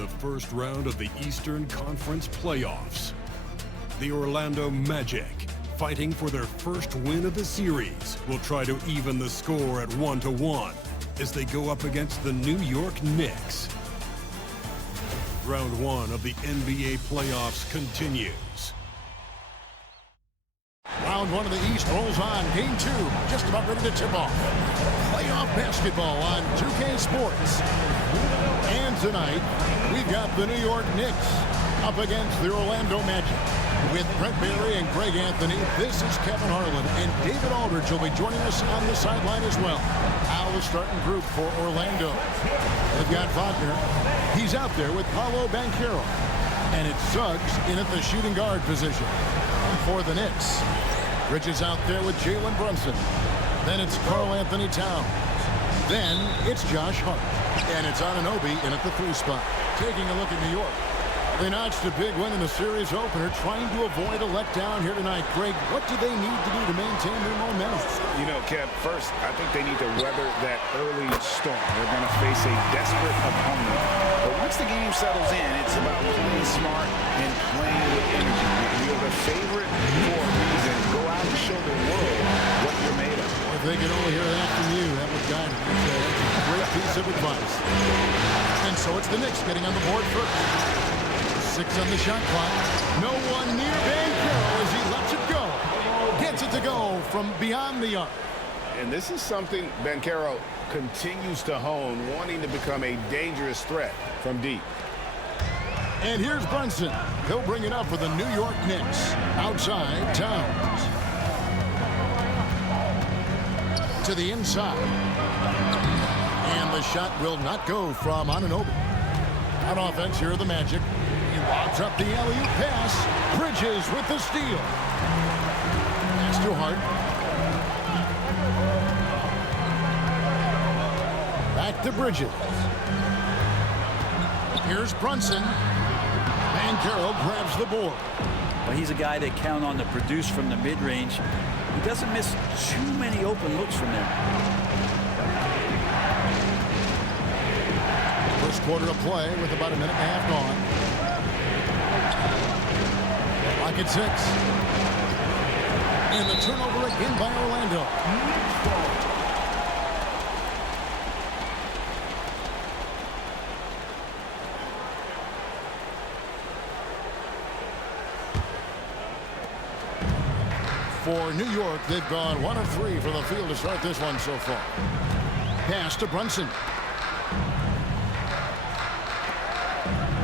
the first round of the Eastern Conference playoffs. The Orlando Magic, fighting for their first win of the series, will try to even the score at 1-1 as they go up against the New York Knicks. Round one of the NBA playoffs continues. Round one of the East rolls on. Game two, just about ready to tip off. Playoff basketball on 2K Sports. And tonight, we've got the New York Knicks up against the Orlando Magic. With Brent Barry and Greg Anthony, this is Kevin Harlan, and David Aldridge will be joining us on the sideline as well. Now the starting group for Orlando. They've got Wagner. He's out there with Paolo Banchero. And it's Suggs in at the shooting guard position. For the Knicks, Bridges out there with Jalen Brunson. Then it's Karl Anthony Towns. Then it's Josh Hart. And it's Anunoby in at the 3 spot. Taking a look at New York. They notched a big win in the series opener, trying to avoid a letdown here tonight. Greg, what do they need to do to maintain their momentum? You know, Kev, first, I think they need to weather that early storm. They're going to face a desperate opponent. But once the game settles in, it's about playing smart and playing with energy. You're the favorite for a reason. Go out and show the world what you're made of. If they could only hear that from you, that would guide them. That's a great piece of advice. And so it's the Knicks getting on the board first. 6 on the shot clock. No one near Banchero as he lets it go. Gets it to go from beyond the arc. And this is something Banchero continues to hone, wanting to become a dangerous threat from deep. And here's Brunson. He'll bring it up for the New York Knicks. Outside, Towns. To the inside. And the shot will not go from Anunoby. On offense, here are the Magic. He lobs up the alley-oop pass. Bridges with the steal. Pass to Hart. Back to Bridges. Here's Brunson. Banchero grabs the board. Well, he's a guy they count on to produce from the mid-range. He doesn't miss too many open looks from there. First quarter of play with about a minute and a half gone. Clock at 6. And the turnover again by Orlando. For New York, they've gone 1 of 3 from the field to start this one so far. Pass to Brunson.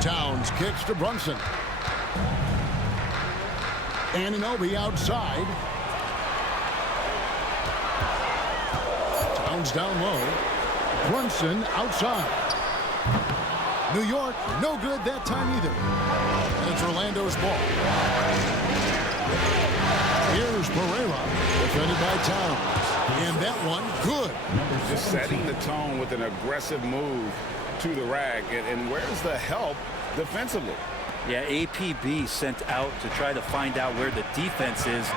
Towns kicks to Brunson. Anunoby outside. Towns down low. Brunson outside. New York, no good that time either. And it's Orlando's ball. Here's Pereira, defended by Towns. And that one, good. Just setting the tone with an aggressive move to the rack. And where's the help defensively? Yeah, APB sent out to try to find out where the defense is.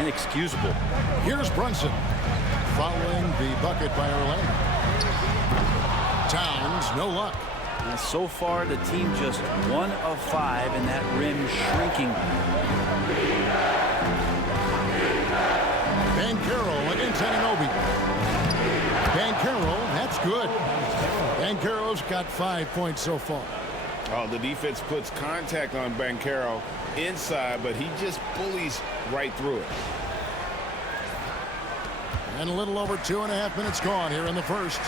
Inexcusable. Here's Brunson, following the bucket by Orlando. Towns, no luck. And so far, the team just 1 of 5, and that rim shrinking. Banchero against Anunoby. Banchero, that's good. Banchero's got 5 points so far. Oh, the defense puts contact on Banchero inside, but he just bullies right through it. And a little over 2.5 minutes gone here in the first.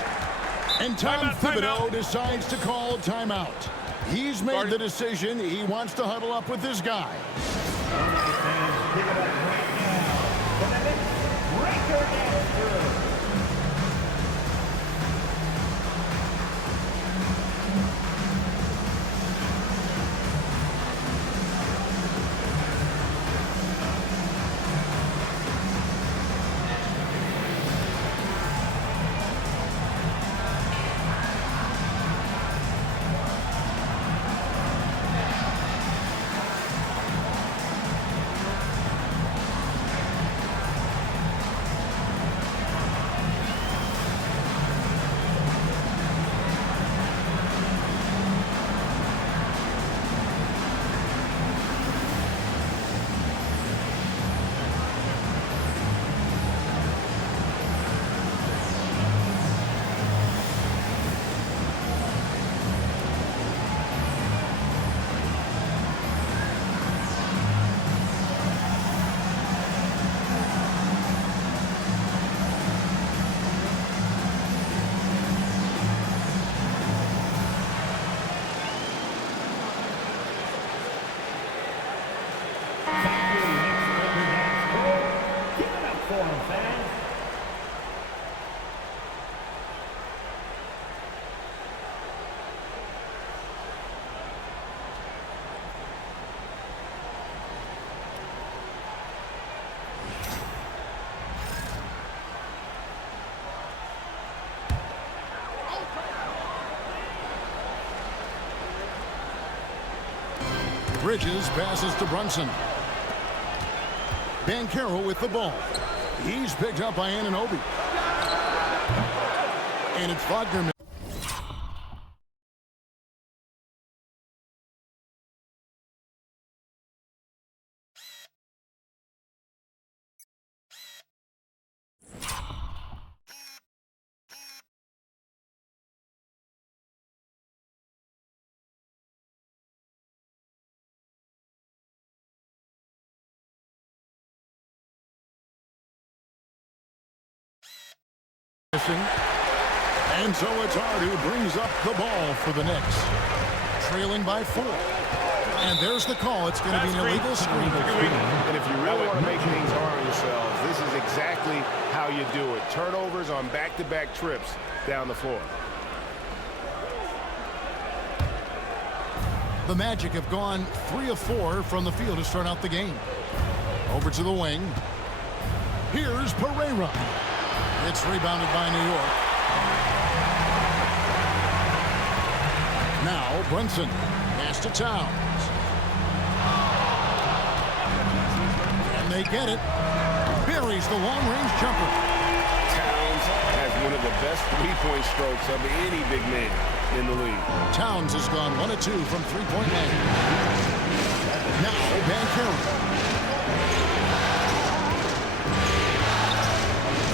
And Tom Thibodeau decides to call a timeout. He's made the decision. He wants to huddle up with this guy. Bridges passes to Brunson. Banchero with the ball. He's picked up by Anunoby. And it's Wagner. And so it's Hart who brings up the ball for the Knicks. Trailing by 4. And there's the call. It's going to be an illegal screen. And if you really want to make things hard on yourselves, this is exactly how you do it. Turnovers on back-to-back trips down the floor. The Magic have gone 3 of 4 from the field to start out the game. Over to the wing. Here's Pereira. It's rebounded by New York. Now Brunson. Pass to Towns. And they get it. Buries the long-range jumper. Towns has one of the best three-point strokes of any big man in the league. Towns has gone 1 of 2 from three-point land. Now Banchero.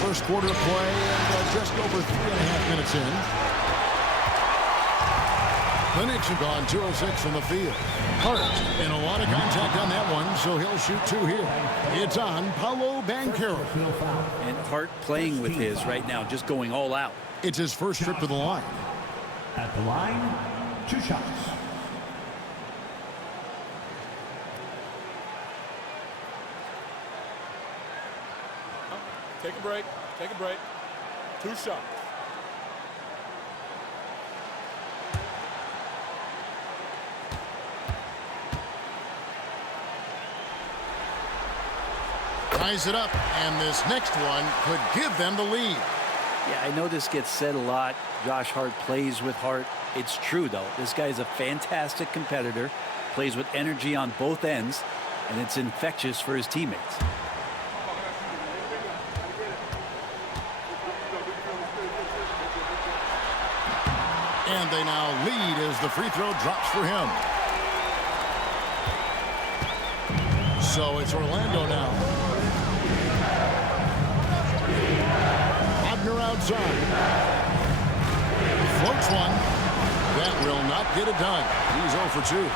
First quarter of play, and just over 3.5 minutes in. The Knicks have gone 2 of 6 from the field. Hart, and a lot of contact on that one, so he'll shoot 2 here. It's on Paolo Banchero. And Hart playing with his right now, just going all out. It's his first trip to the line. At the line, 2 shots. Take a break. Take a break. 2 shots. Ties it up, and this next one could give them the lead. Yeah, I know this gets said a lot. Josh Hart plays with heart. It's true, though. This guy's a fantastic competitor, plays with energy on both ends, and it's infectious for his teammates. And they now lead as the free throw drops for him. So it's Orlando now. Wagner outside. Floats one. That will not get it done. He's 0 for 2.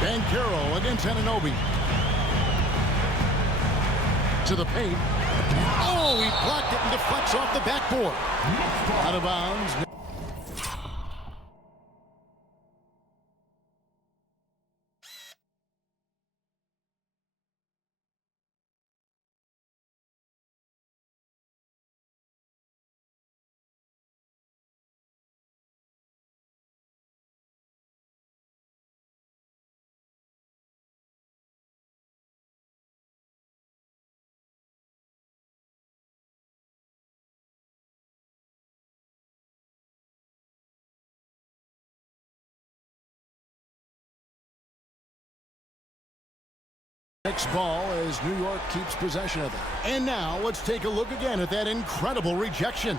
Banchero against Anunoby. To the paint. Oh, he blocked it and deflects off the backboard. Out of bounds. Next ball as New York keeps possession of it. And now let's take a look again at that incredible rejection.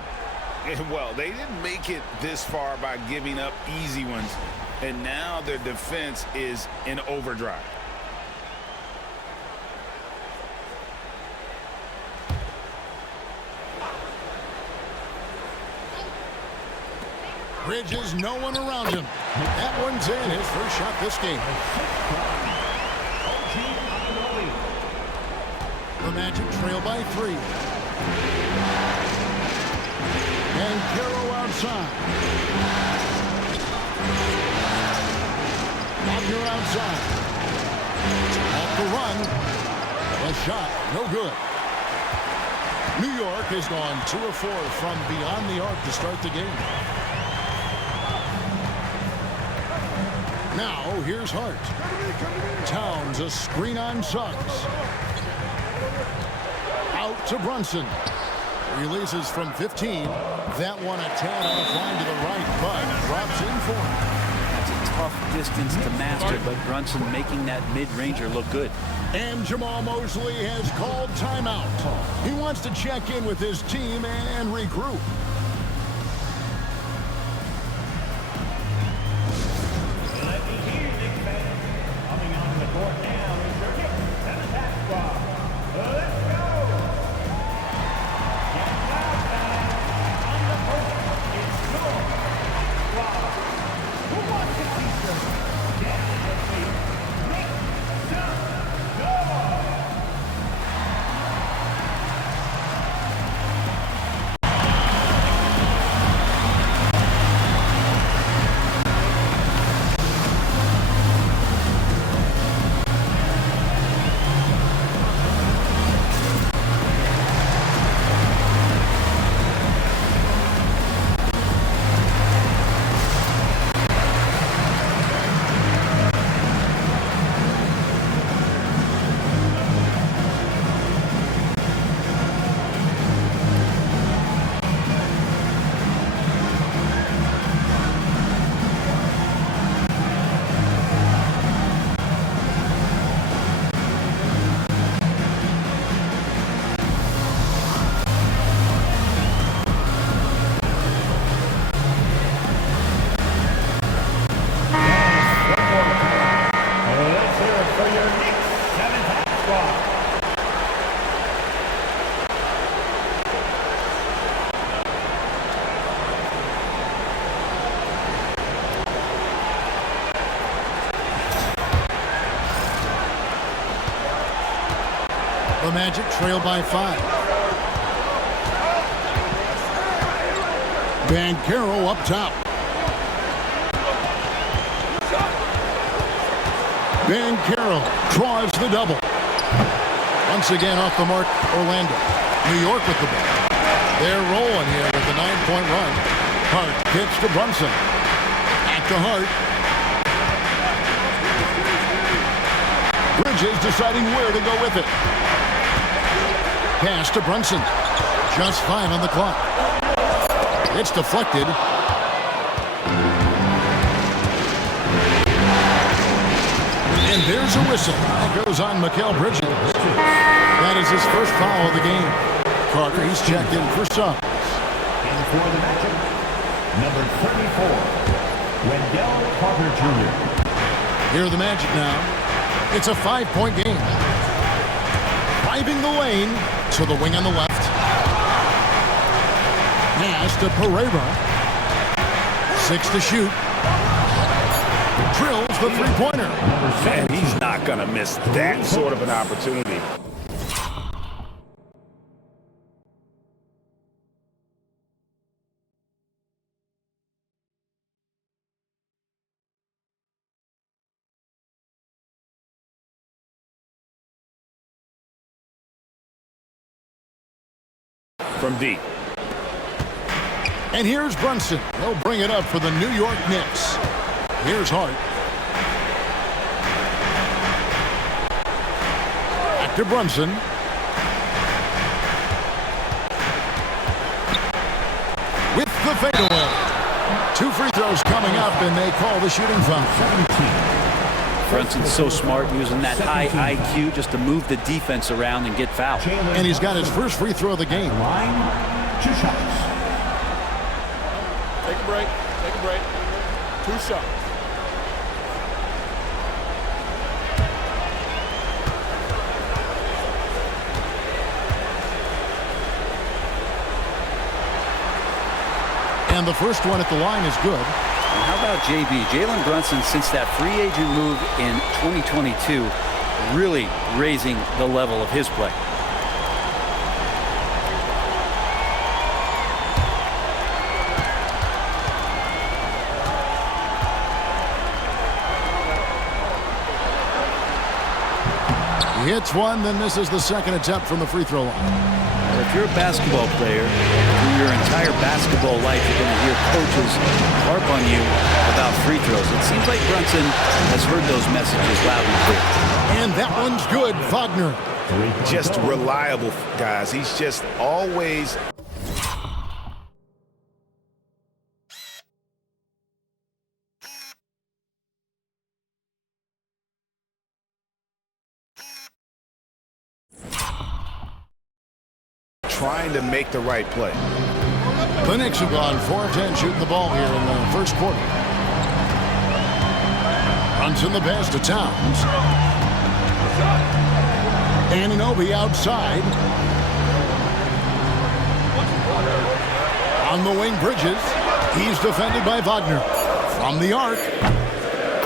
Well, they didn't make it this far by giving up easy ones. And now their defense is in overdrive. Bridges, no one around him. That one's in. His first shot this game. The Magic trail by 3. Banchero outside. Wagner outside. Off the run. A shot, no good. New York has gone 2 of 4 from beyond the arc to start the game. Now, here's Hart. Towns, a screen on Suggs. Out to Brunson. Releases from 15. That one a tad on the line to the right, but drops in for him. tough distance to master, but Brunson making that mid-ranger look good. And Jamal Mosley has called timeout. He wants to check in with his team and regroup. Coming onto the court now is your Knicks and attack squad. Let's go! Get loud, fans. On the court, it's your squad. Who wants to see them? Down the feet. Make some noise! Let's hear it for your Knicks and attack squad. The Magic trail by 5. Banchero up top. Banchero draws the double. Once again off the mark, Orlando. New York with the ball. They're rolling here with a 9-point run. Hart pitch to Brunson. Back to Hart. Bridges deciding where to go with it. Pass to Brunson. Just 5 on the clock. It's deflected. And there's a whistle. That goes on Mikal Bridges. That is his first foul of the game. Carter, he's checked in for subs. And for the Magic, number 34, Wendell Carter Jr. Here are the Magic now. It's a 5-point game. Driving the lane to the wing on the left. Pass to Pereira. 6 to shoot. Drills the three-pointer. Man, he's not going to miss that sort of an opportunity. From deep. And here's Brunson. He'll bring it up for the New York Knicks. Here's Hart. Back to Brunson. With the fadeaway. 2 free throws coming up, and they call the shooting foul. 17. Brunson's so smart using that high IQ just to move the defense around and get fouled. And he's got his first free throw of the game. Line, 2 shots. Take a break. Take a break. 2 shots. And the first one at the line is good. And how about JB? Jalen Brunson, since that free agent move in 2022, really raising the level of his play. He hits one, then misses the second attempt from the free throw line. If you're a basketball player, through your entire basketball life, you're going to hear coaches harp on you about free throws. It seems like Brunson has heard those messages loud and clear. And that one's good, Wagner. Just reliable, guys. He's just always trying to make the right play. The Knicks have gone 4 of 10 shooting the ball here in the first quarter. Runs in the pass to Towns. Anunoby outside. On the wing, Bridges. He's defended by Wagner. From the arc.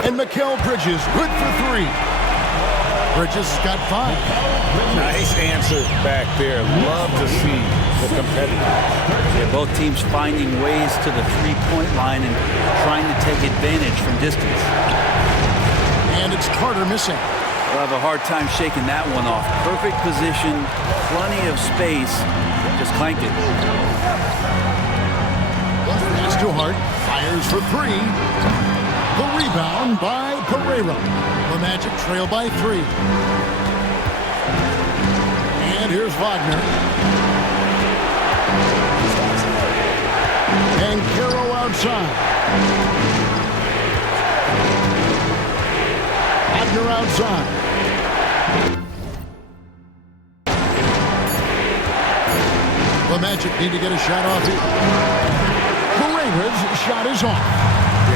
And Mikal Bridges, good for 3. Bridges has got 5. Nice answer back there. Love to see the competitor. Yeah, both teams finding ways to the three-point line and trying to take advantage from distance. And it's Carter missing. We'll have a hard time shaking that one off. Perfect position, plenty of space. Just clanked it. Pass to Hart. Fires for 3. The rebound by Pereira. The Magic trail by 3. And here's Wagner. And Caro outside. Wagner outside. The Magic need to get a shot off here. Pereira's shot is off.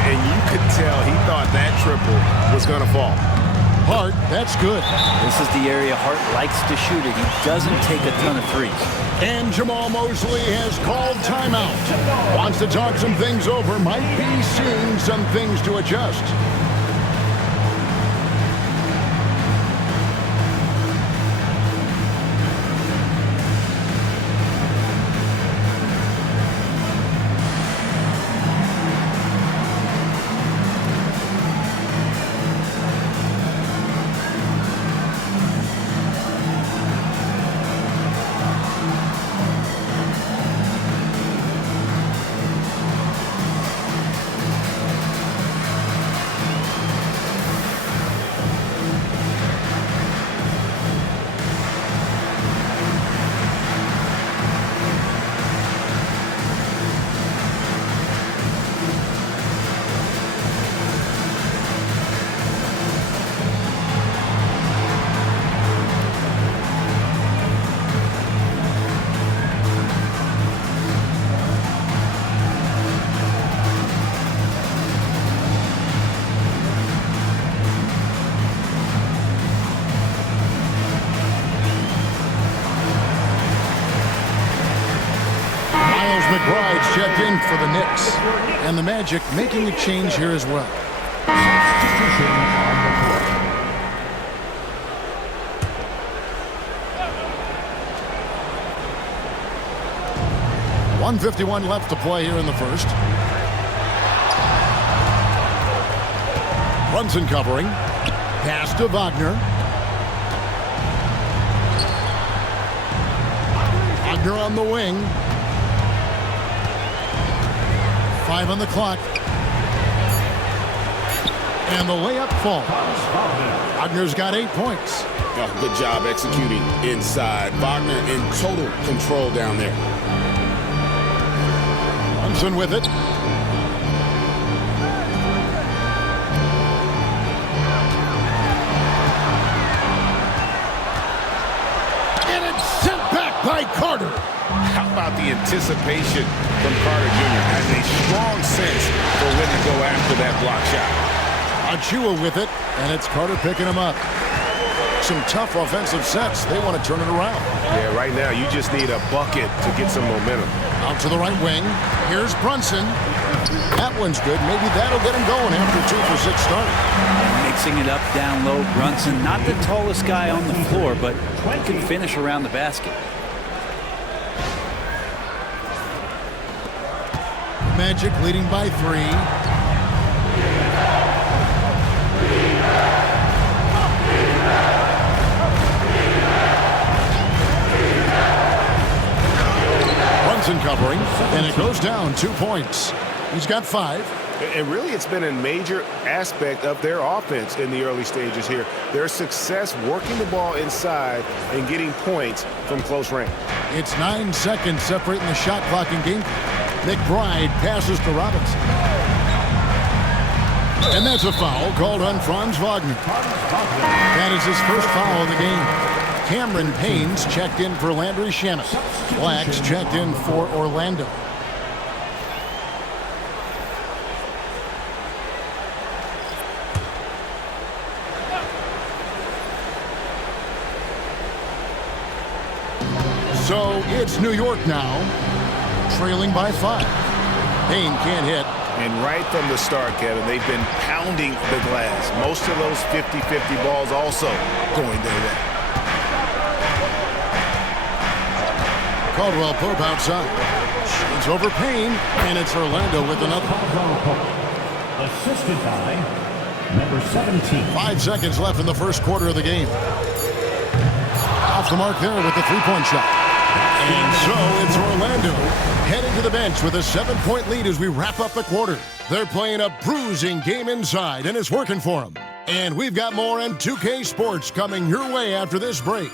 And you could tell he thought that triple was going to fall. Hart, that's good. This is the area Hart likes to shoot it. He doesn't take a ton of threes. And Jamal Mosley has called timeout. Wants to talk some things over. Might be seeing some things to adjust. McBride's checked in for the Knicks. And the Magic making a change here as well. Substitution on the court. 1:51 left to play here in the first. Brunson covering. Pass to Wagner. Wagner on the wing. 5 on the clock. And the layup falls. Wagner's got 8 points. Oh, good job executing inside. Wagner in total control down there. Brunson with it. And it's sent back by Carter. How about the anticipation from Carter Jr. Has a strong sense for when to go after that block shot. Achua with it, and it's Carter picking him up. Some tough offensive sets. They want to turn it around. Yeah, right now you just need a bucket to get some momentum. Out to the right wing. Here's Brunson. That one's good. Maybe that'll get him going after 2 for 6 starting. Mixing it up down low. Brunson, not the tallest guy on the floor, but he can finish around the basket. Magic leading by 3. Brunson covering, and it goes down 2 points. He's got 5. And really, it's been a major aspect of their offense in the early stages here. Their success working the ball inside and getting points from close range. It's 9 seconds separating the shot clock and game. McBride passes to Robinson. And that's a foul called on Franz Wagner. That is his first foul of the game. Cameron Payne's checked in for Landry Shannon. Black's checked in for Orlando. So it's New York now, trailing by 5. Payne can't hit. And right from the start, Kevin, they've been pounding the glass. Most of those 50-50 balls also going their way. Caldwell Pope outside. It's over Payne, and it's Orlando with another. Assisted by number 17. 5 seconds left in the first quarter of the game. Off the mark there with the three-point shot. And so it's Orlando heading to the bench with a 7-point lead as we wrap up the quarter. They're playing a bruising game inside, and it's working for them. And we've got more on 2K Sports coming your way after this break.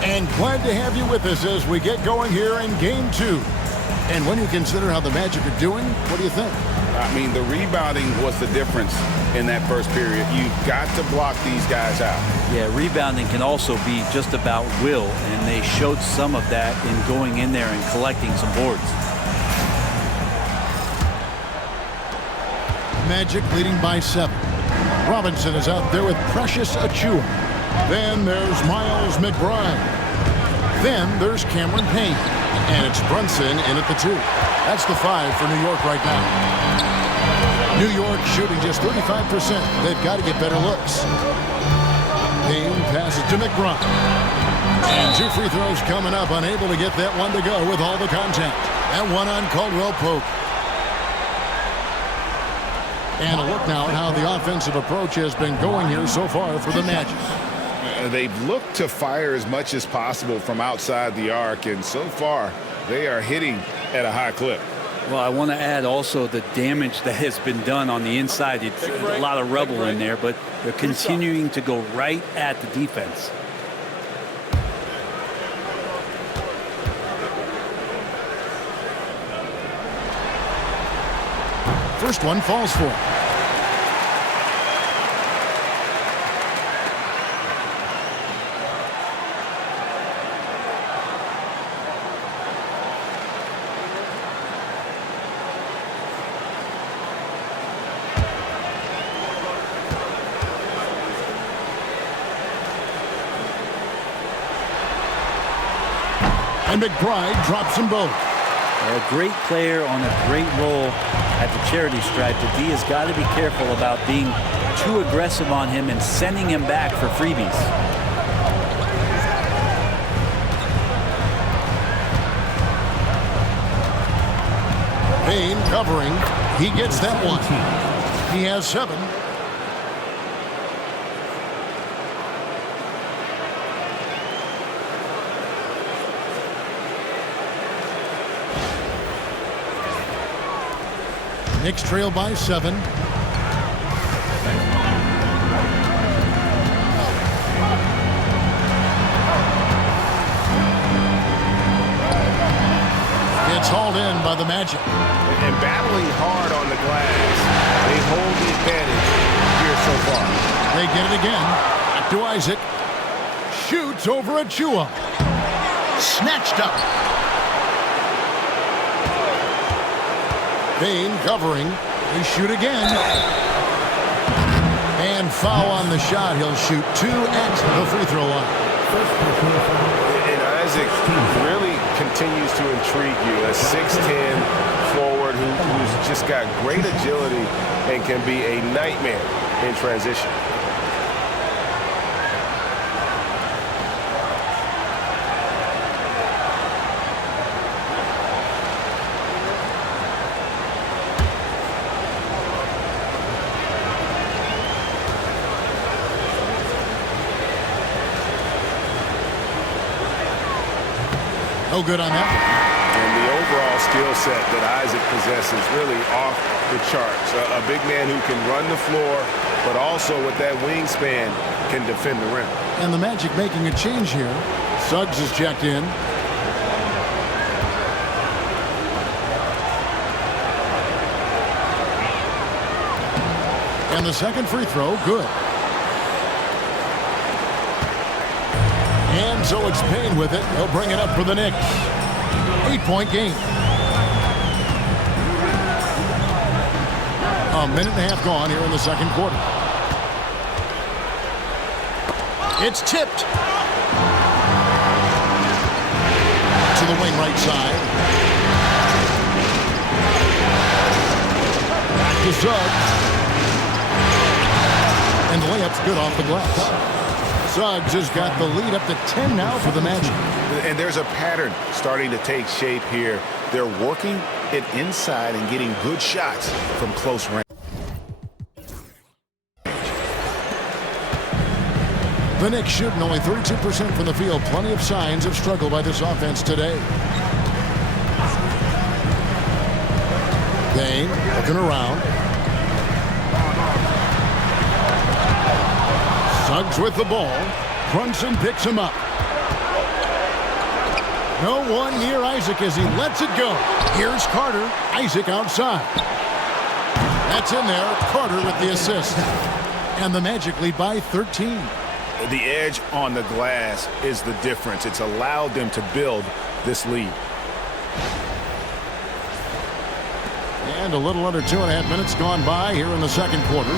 And glad to have you with us as we get going here in Game 2. And when you consider how the Magic are doing, what do you think? I mean, the rebounding was the difference in that first period. You've got to block these guys out. Yeah, rebounding can also be just about will, and they showed some of that in going in there and collecting some boards. Magic leading by 7. Robinson is out there with Precious Achiuwa. Then there's Miles McBride. Then there's Cameron Payne. And it's Brunson in at the 2. That's the 5 for New York right now. New York shooting just 35%. They've got to get better looks. Payne passes to McBride. And 2 free throws coming up. Unable to get that one to go with all the contact. And one on Caldwell Pope. And a look now at how the offensive approach has been going here so far for the Magic. They've looked to fire as much as possible from outside the arc, and so far they are hitting at a high clip. Well, I want to add also the damage that has been done on the inside. It's a lot of rubble in there, but they're continuing to go right at the defense. First one falls for him. And McBride drops them both. A great player on a great role at the charity stripe. The D has got to be careful about being too aggressive on him and sending him back for freebies. Payne covering. He gets that one. He has 7. Knicks trail by 7. It's hauled in by the Magic. And battling hard on the glass, they hold the advantage here so far. They get it again. Back to Isaac. Shoots over Achiuwa. Snatched up. Payne covering. They shoot again. And foul on the shot. He'll shoot 2 at the free throw line. And Isaac really continues to intrigue you. A 6'10" forward who's just got great agility and can be a nightmare in transition. No good on that. And the overall skill set that Isaac possesses really off the charts. A big man who can run the floor, but also with that wingspan can defend the rim. And the Magic making a change here. Suggs is checked in. And the second free throw, good. And so it's Payne with it. He'll bring it up for the Knicks. 8-point game. A minute and a half gone here in the second quarter. It's tipped. To the wing right side. Back to Suggs. And the layup's good off the glass. Suggs has got the lead up to 10 now for the Magic. And there's a pattern starting to take shape here. They're working it inside and getting good shots from close range. The Knicks shooting only 32% from the field. Plenty of signs of struggle by this offense today. Payne looking around. Suggs with the ball. Brunson picks him up. No one near Isaac as he lets it go. Here's Carter. Isaac outside. That's in there. Carter with the assist. And the Magic lead by 13. The edge on the glass is the difference. It's allowed them to build this lead. And a little under 2.5 minutes gone by here in the second quarter.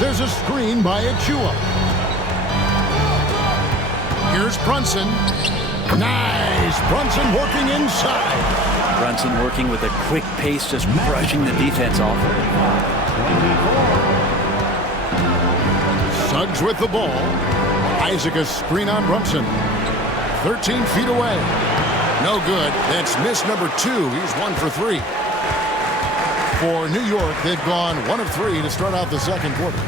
There's a screen by Achua. Here's Brunson. Nice. Brunson working inside. Brunson working with a quick pace, just brushing the defense off. Suggs with the ball. Isaac a screen on Brunson. 13 feet away. No good. That's miss number 2. He's 1 for 3. For New York, they've gone 1 of 3 to start out the second quarter.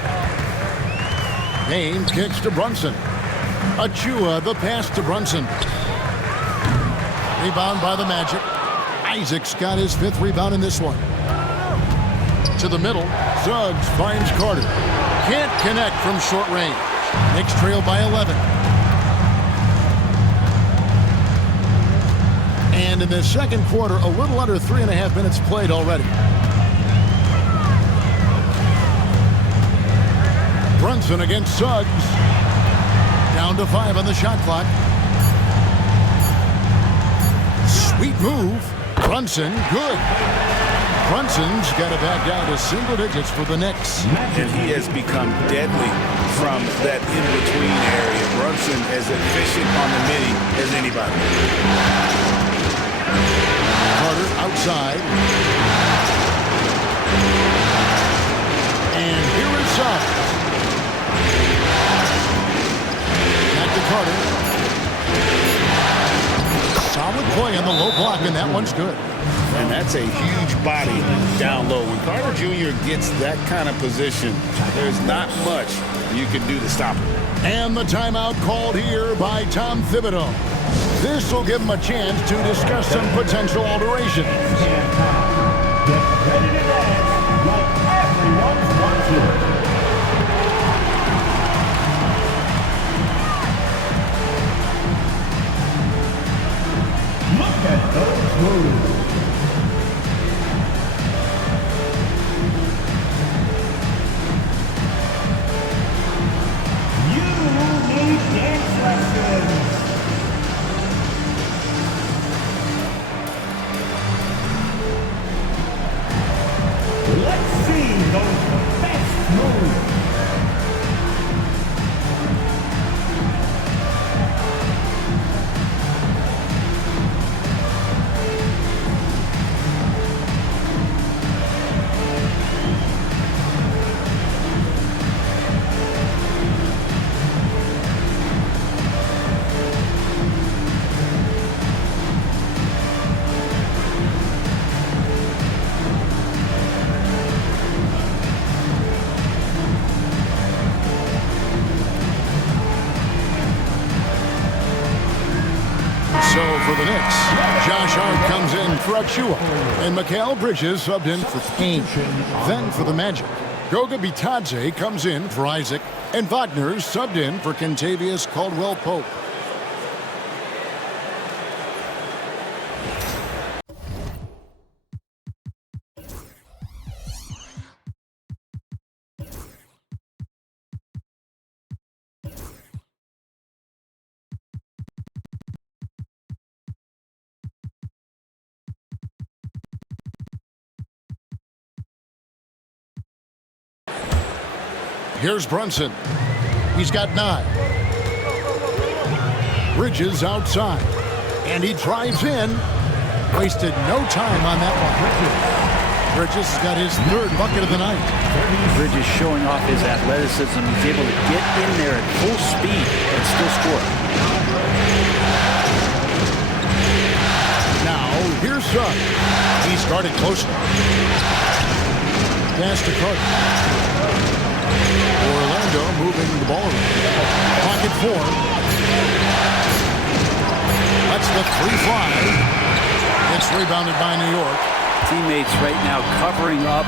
Payne kicks to Brunson. Achua, the pass to Brunson. Rebound by the Magic. Isaac's got his 5th rebound in this one. To the middle. Suggs finds Carter. Can't connect from short range. Knicks trail by 11. And in the second quarter, a little under 3.5 minutes played already. Brunson against Suggs. Down to 5 on the shot clock. Sweet move. Brunson, good. Brunson's got it back down to single digits for the Knicks. And he has become deadly from that in-between area. Brunson as efficient on the midi as anybody. Carter outside. And here is Suggs. Back to Carter. Solid play on the low block, and that one's good. And that's a huge body down low. When Carter Jr. gets that kind of position, there's not much you can do to stop him. And the timeout called here by Tom Thibodeau. This will give him a chance to discuss some potential alterations. Get ready to dance like everyone's watching. Look at those moves. Dance lessons. for the Knicks. Josh Hart comes in for Achua. And Mikal Bridges subbed in for Payne. Then for the Magic, Goga Bitadze comes in for Isaac. And Wagner subbed in for Kentavious Caldwell-Pope. Here's Brunson. He's got 9. Bridges outside. And he drives in. Wasted no time on that one. Bridges has got his 3rd bucket of the night. Bridges showing off his athleticism. He's able to get in there at full speed and still score. Now, here's Sugg. He's guarded closely. Pass to Carter. Orlando moving the ball around. Pocket 4. That's the 3 fly. It's rebounded by New York. Teammates right now covering up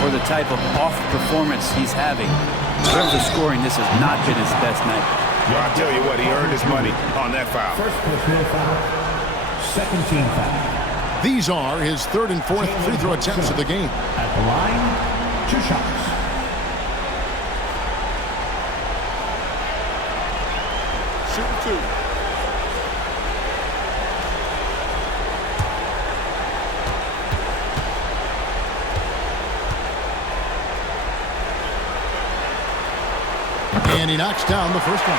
for the type of off performance he's having. In terms of scoring, this has not been his best night. Well, I'll tell you what, he earned his money on that foul. First personal foul. Second team foul. These are his 3rd and 4th free throw attempts of the game. At the line, 2 shots. Shoot 2. And he knocks down the first one.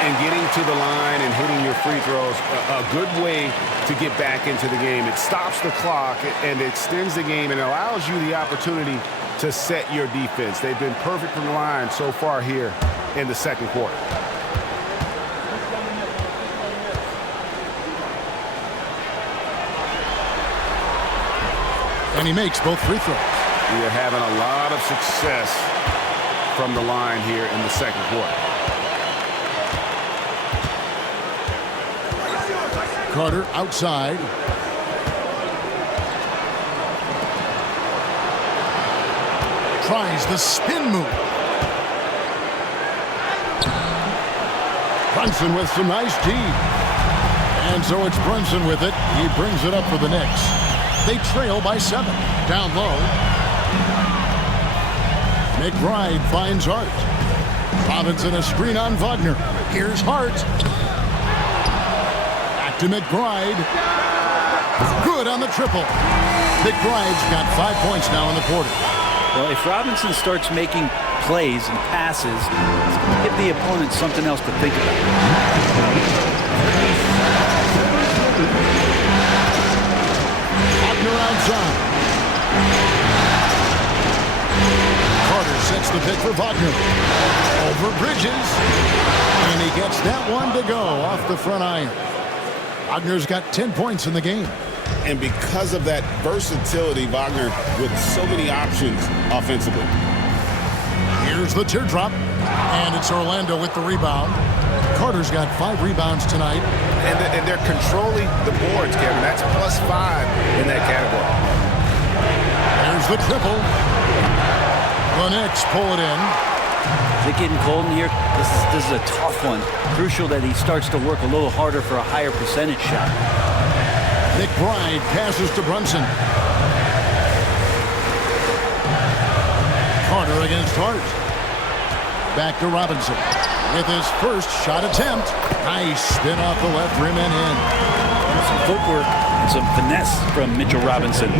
And getting to the line and hitting your free throws, a good way to get back into the game. It stops the clock and extends the game and allows you the opportunity to set your defense. They've been perfect from the line so far here in the second quarter. And he makes both free throws. We are having a lot of success from the line here in the second quarter. Carter outside. Tries the spin move. Brunson with some nice D. And so it's Brunson with it. He brings it up for the Knicks. They trail by 7. Down low. McBride finds Hart. Robinson a screen on Wagner. Here's Hart. Back to McBride. Good on the triple. McBride's got 5 points now in the quarter. Well, if Robinson starts making plays and passes, it's going to give the opponent something else to think about. Wagner outside. Carter sets the pick for Wagner. Over Bridges. And he gets that one to go off the front iron. Wagner's got 10 points in the game. And because of that versatility, Wagner with so many options offensively. Here's the teardrop. And it's Orlando with the rebound. Carter's got 5 rebounds tonight. And they're controlling the boards, Kevin. That's +5 in that category. There's the triple. The Knicks pull it in. Is it getting cold in here? This is a tough one. Crucial that he starts to work a little harder for a higher percentage shot. McBride passes to Brunson. Carter against Hart. Back to Robinson with his first shot attempt. Nice spin off the left rim and in. Some footwork and some finesse from Mitchell Robinson.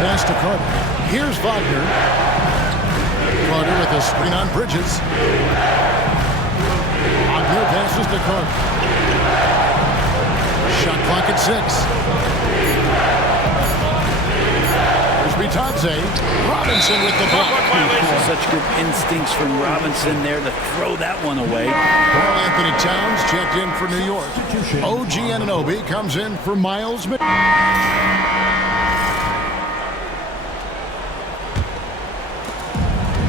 Pass to Carter. Here's Wagner. Carter with a screen on Bridges. Wagner passes to Carter. Shot clock at 6. There's Bitadze. Robinson with the block. Such good instincts from Robinson there to throw that one away. Carl Anthony Towns checked in for New York. OG Anunoby comes in for Miles.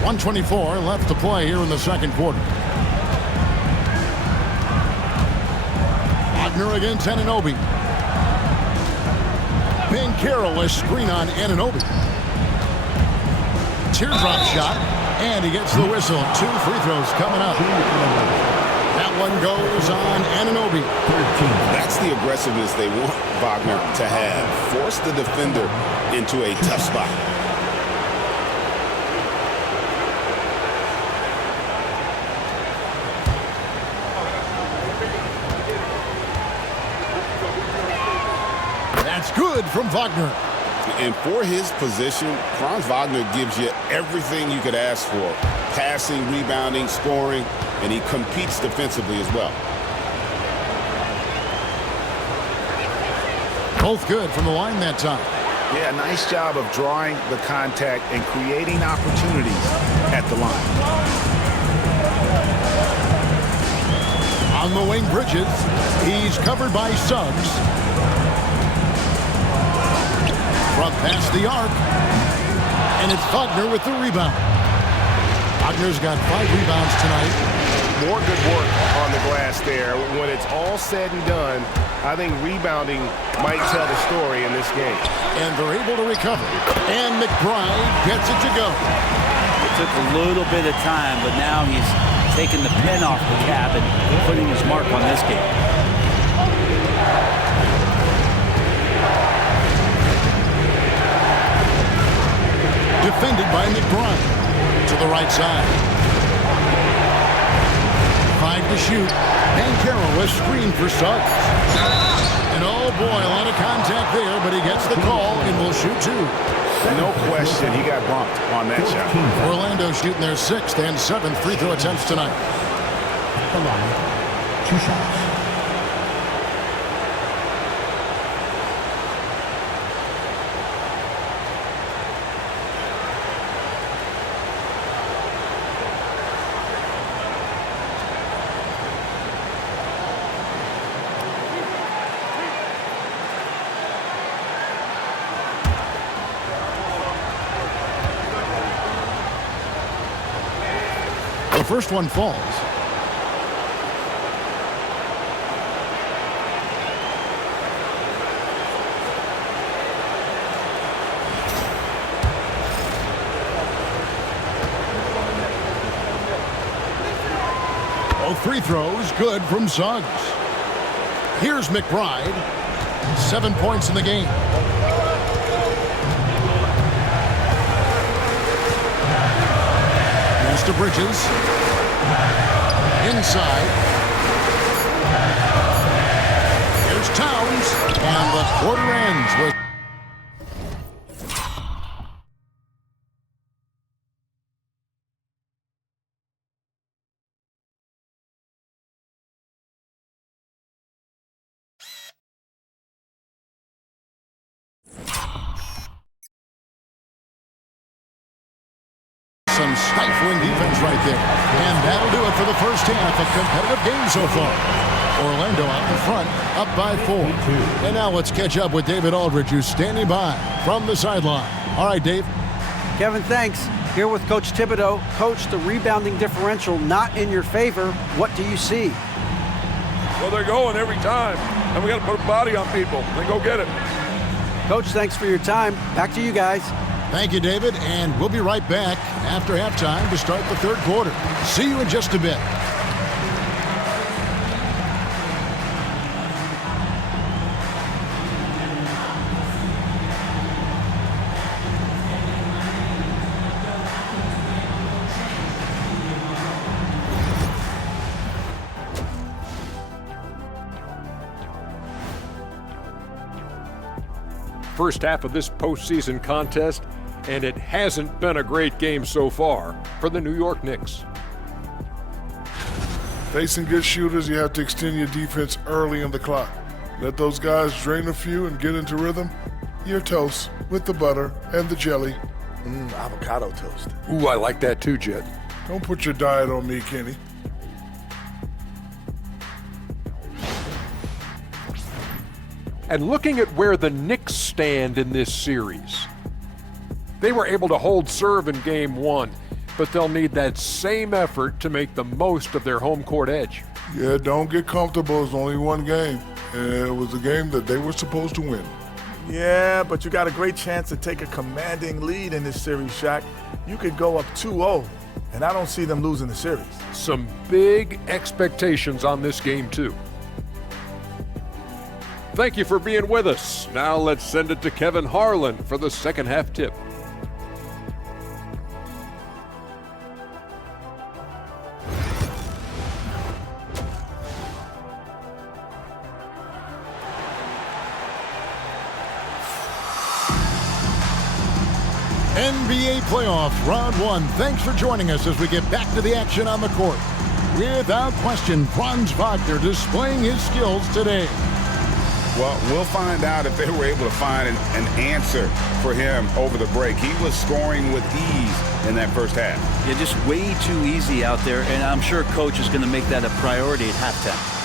1:24 left to play here in the second quarter. Wagner against Anunoby. Banchero, a screen on Anunoby. Teardrop shot, and he gets the whistle. 2 free throws coming up. That one goes on Anunoby. That's the aggressiveness they want Wagner to have. Force the defender into a tough spot. That's good from Wagner. And for his position, Franz Wagner gives you everything you could ask for. Passing, rebounding, scoring, and he competes defensively as well. Both good from the line that time. Yeah, nice job of drawing the contact and creating opportunities at the line. On the wing, Bridges. He's covered by Suggs. Front past the arc. And it's Wagner with the rebound. Wagner's got 5 rebounds tonight. More good work on the glass there. When it's all said and done, I think rebounding might tell the story in this game. And they're able to recover. And McBride gets it to go. It took a little bit of time, but now he's taking the pen off the cap and putting his mark on this game. Defended by McBride. To the right side. 5 to shoot. Banchero, a screen for Suggs. And oh boy, a lot of contact there, but he gets the call and will shoot 2. No question, he got bumped on that shot. Orlando shooting their 6th and 7th free throw attempts tonight. The line, 2 shots. The first one falls. Both free throws good from Suggs. Here's McBride. 7 points in the game. To Bridges. Inside. Here's Towns. And the quarter ends with some stifling defense right there. And that'll do it for the first half. A competitive game so far. Orlando out in front, up by 4. And now let's catch up with David Aldridge, who's standing by from the sideline. All right, Dave. Kevin, thanks. Here with Coach Thibodeau. Coach, the rebounding differential not in your favor. What do you see? Well, they're going every time, and we got to put a body on people. Then go get it. Coach, thanks for your time. Back to you guys. Thank you, David, and we'll be right back after halftime to start the third quarter. See you in just a bit. First half of this postseason contest, and it hasn't been a great game so far for the New York Knicks. Facing good shooters, you have to extend your defense early in the clock. Let those guys drain a few and get into rhythm. Your toast with the butter and the jelly. Avocado toast. Ooh, I like that too, Jet. Don't put your diet on me, Kenny. And looking at where the Knicks stand in this series, they were able to hold serve in Game 1, but they'll need that same effort to make the most of their home court edge. Yeah, don't get comfortable. It's only one game. And it was a game that they were supposed to win. Yeah, but you got a great chance to take a commanding lead in this series, Shaq. You could go up 2-0, and I don't see them losing the series. Some big expectations on this game, too. Thank you for being with us. Now let's send it to Kevin Harlan for the second half tip. NBA playoff round one. Thanks for joining us as we get back to the action on the court. Without question, Franz Wagner displaying his skills today. Well, we'll find out if they were able to find an answer for him over the break. He was scoring with ease in that first half. Yeah, just way too easy out there, and I'm sure Coach is going to make that a priority at halftime.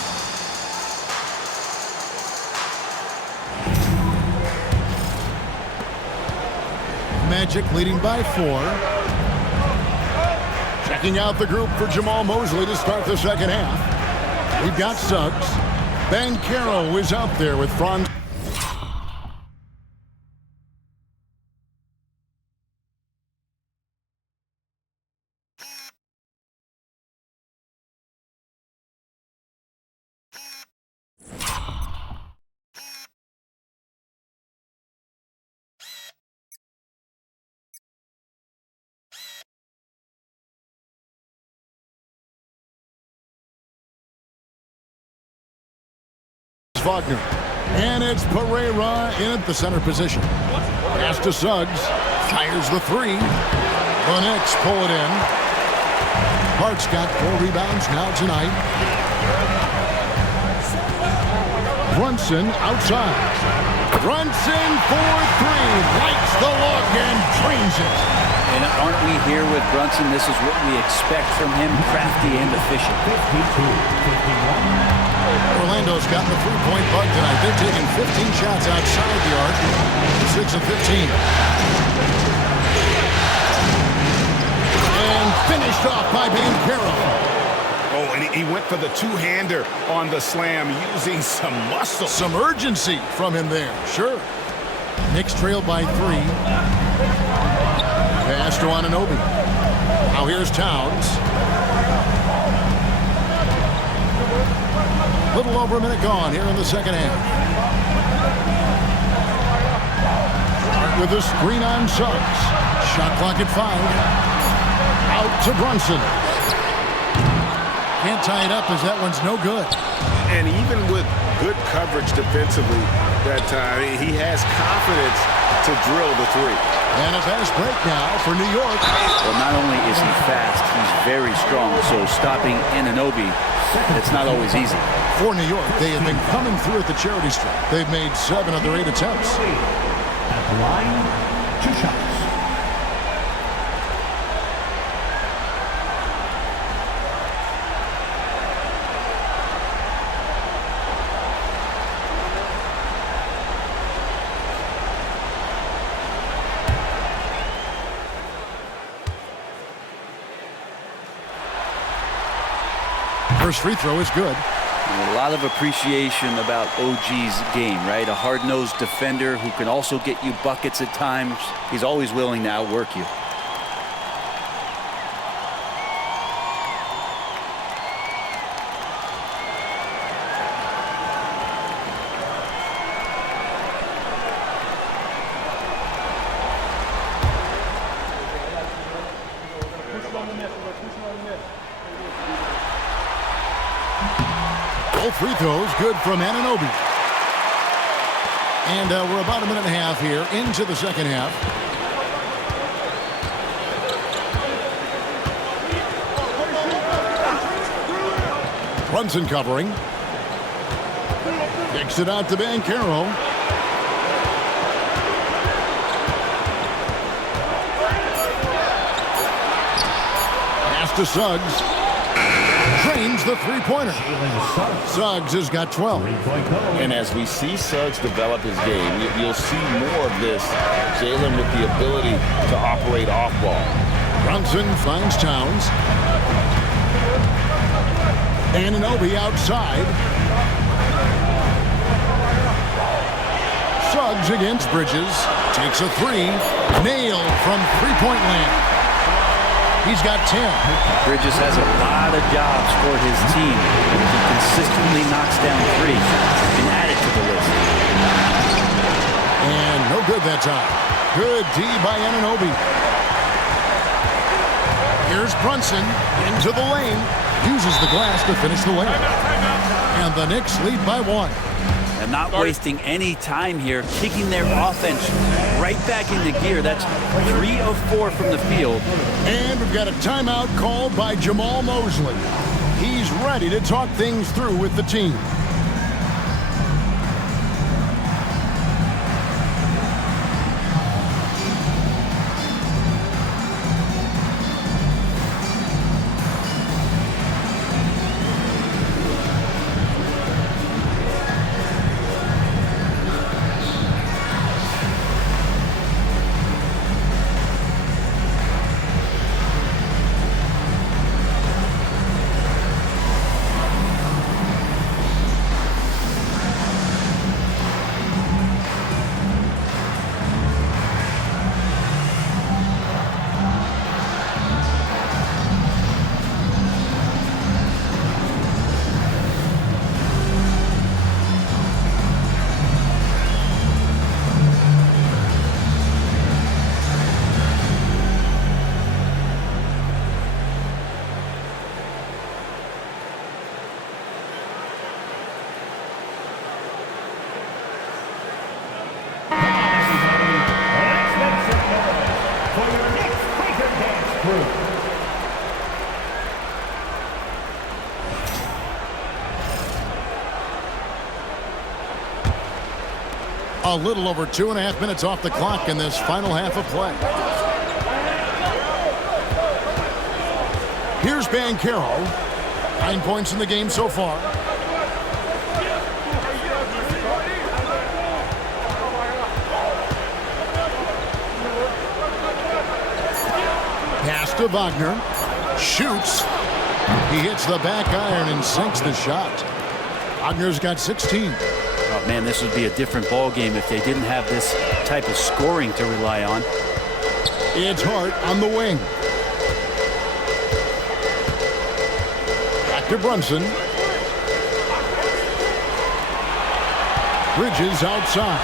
Magic leading by 4. Checking out the group for Jamal Mosley to start the second half. We've got Suggs. Banchero is out there with Franz. Wagner. And it's Pereira in at the center position. Pass to Suggs. Fires the 3. The Knicks pull it in. Hart's got 4 rebounds now tonight. Brunson outside. Brunson for 3. Lights the look and drains it. And aren't we here with Brunson? This is what we expect from him, crafty and efficient. 52-51. Orlando's gotten the 3-point bug tonight. They've taken 15 shots outside the arc. 6 of 15. And finished off by Banchero. Oh, and he went for the two-hander on the slam, using some muscle. Some urgency from him there, sure. Knicks trailed by 3. Pass to Anunoby. Now here's Towns. Little over a minute gone here in the second half. Start with a screen on Suggs. Shot clock at 5. Out to Brunson. Can't tie it up as that one's no good. And even with good coverage defensively that time, he has confidence to drill the 3. And a fast break now for New York. Well, not only is he fast, he's very strong. So stopping Anunoby, it's not always easy. For New York, they have been coming through at the charity stripe. They've made 7 of their 8 attempts. At the line, 2 shots. First free throw is good. A lot of appreciation about OG's game, right? A hard-nosed defender who can also get you buckets at times. He's always willing to outwork you. Both free throws good from Anunoby. And we're about a minute and a half here into the second half. Brunson covering. Kicks it out to Banchero. Pass to Suggs. Drains the three-pointer. Suggs has got 12. And as we see Suggs develop his game, you'll see more of this. Jalen with the ability to operate off ball. Brunson finds Towns. Anunoby outside. Suggs against Bridges. Takes a three. Nailed from three-point land. He's got 10. Bridges has a lot of jobs for his team. He consistently knocks down three. You can add it to the list. And no good that time. Good D by Anunoby. Here's Brunson into the lane. Uses the glass to finish the layup. And the Knicks lead by 1. And not wasting any time here, kicking their offense right back into gear. That's 3 of 4 from the field. And we've got a timeout called by Jamal Mosley. He's ready to talk things through with the team. A little over 2.5 minutes off the clock in this final half of play. Here's Banchero. 9 points in the game so far. Pass to Wagner. Shoots. He hits the back iron and sinks the shot. Wagner's got 16. Oh, man, this would be a different ball game if they didn't have this type of scoring to rely on. It's Hart on the wing. Back to Brunson. Bridges outside.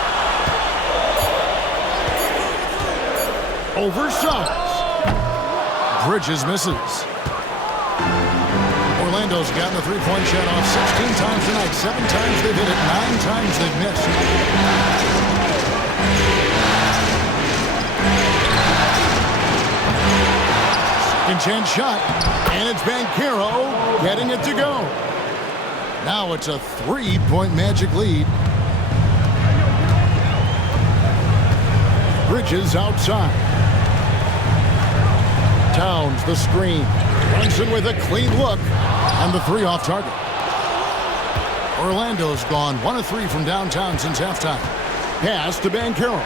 Over Suggs. Bridges misses. Orlando's gotten the three-point shot off 16 times tonight. 7 times they've hit it. 9 times they've missed. Second chance shot. And it's Banchero getting it to go. Now it's a 3-point Magic lead. Bridges outside. Towns the screen. Brunson with a clean look. And the 3 off target. Orlando's gone 1 of 3 from downtown since halftime. Pass to Banchero.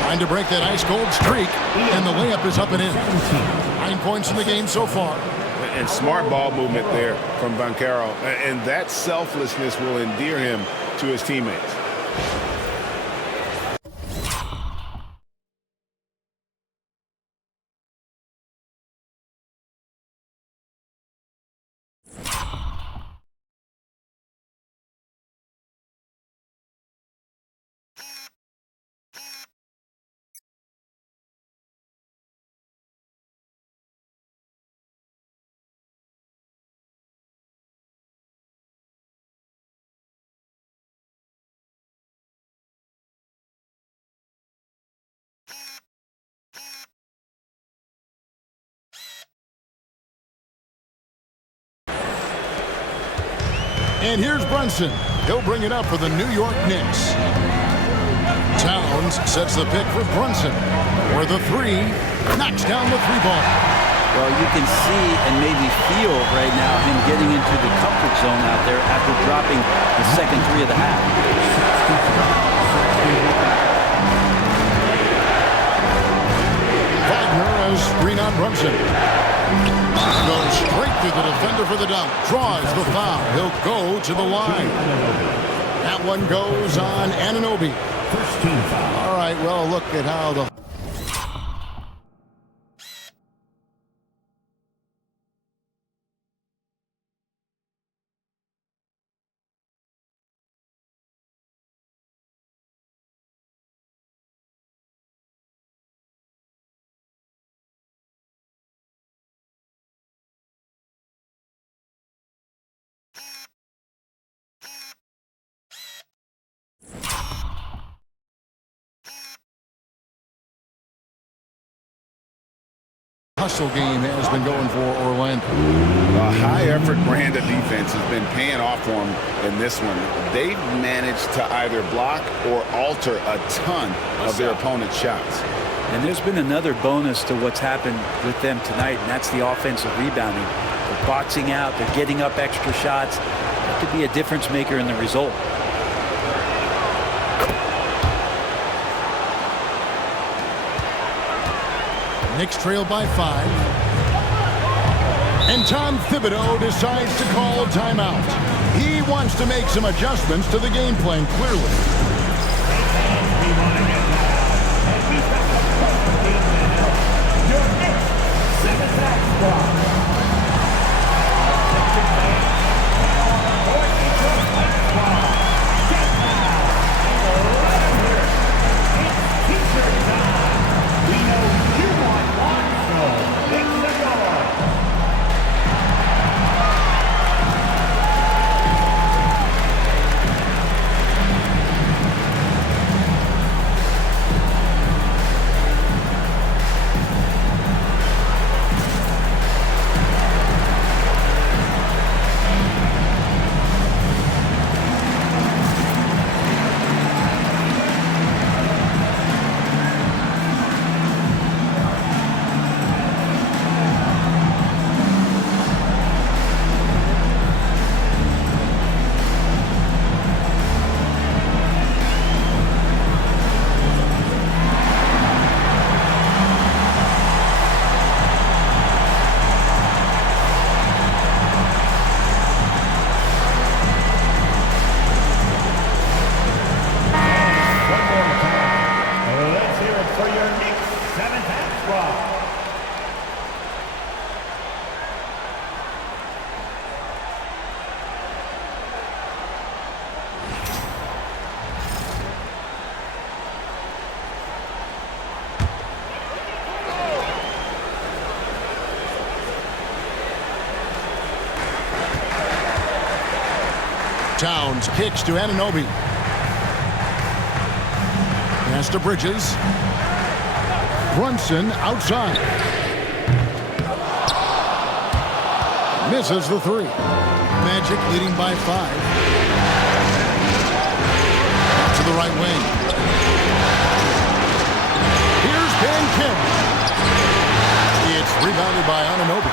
Trying to break that ice-cold streak. And the layup is up and in. 9 points in the game so far. And smart ball movement there from Banchero. And that selflessness will endear him to his teammates. And here's Brunson. He'll bring it up for the New York Knicks. Towns sets the pick for Brunson. For the 3, knocks down the 3-ball. Well, you can see and maybe feel right now him getting into the comfort zone out there after dropping the second 3 of the half. has screen on Brunson. Goes straight through the defender for the dunk. Draws the foul. He'll go to the line. That one goes on Anunoby. First team foul. All right, well, look at how the... hustle game has been going for Orlando. A high-effort brand of defense has been paying off for them in this one. They've managed to either block or alter a ton of their opponent's shots. And there's been another bonus to what's happened with them tonight, and that's the offensive rebounding. They're boxing out, they're getting up extra shots. That could be a difference maker in the result. Knicks trail by 5. And Tom Thibodeau decides to call a timeout. He wants to make some adjustments to the game plan, clearly. Your Knicks 7th act squad. Towns kicks to Anunoby. Pass to Bridges. Brunson outside. Misses the 3. Magic leading by 5. To the right wing. Here's Banchero. It's rebounded by Anunoby.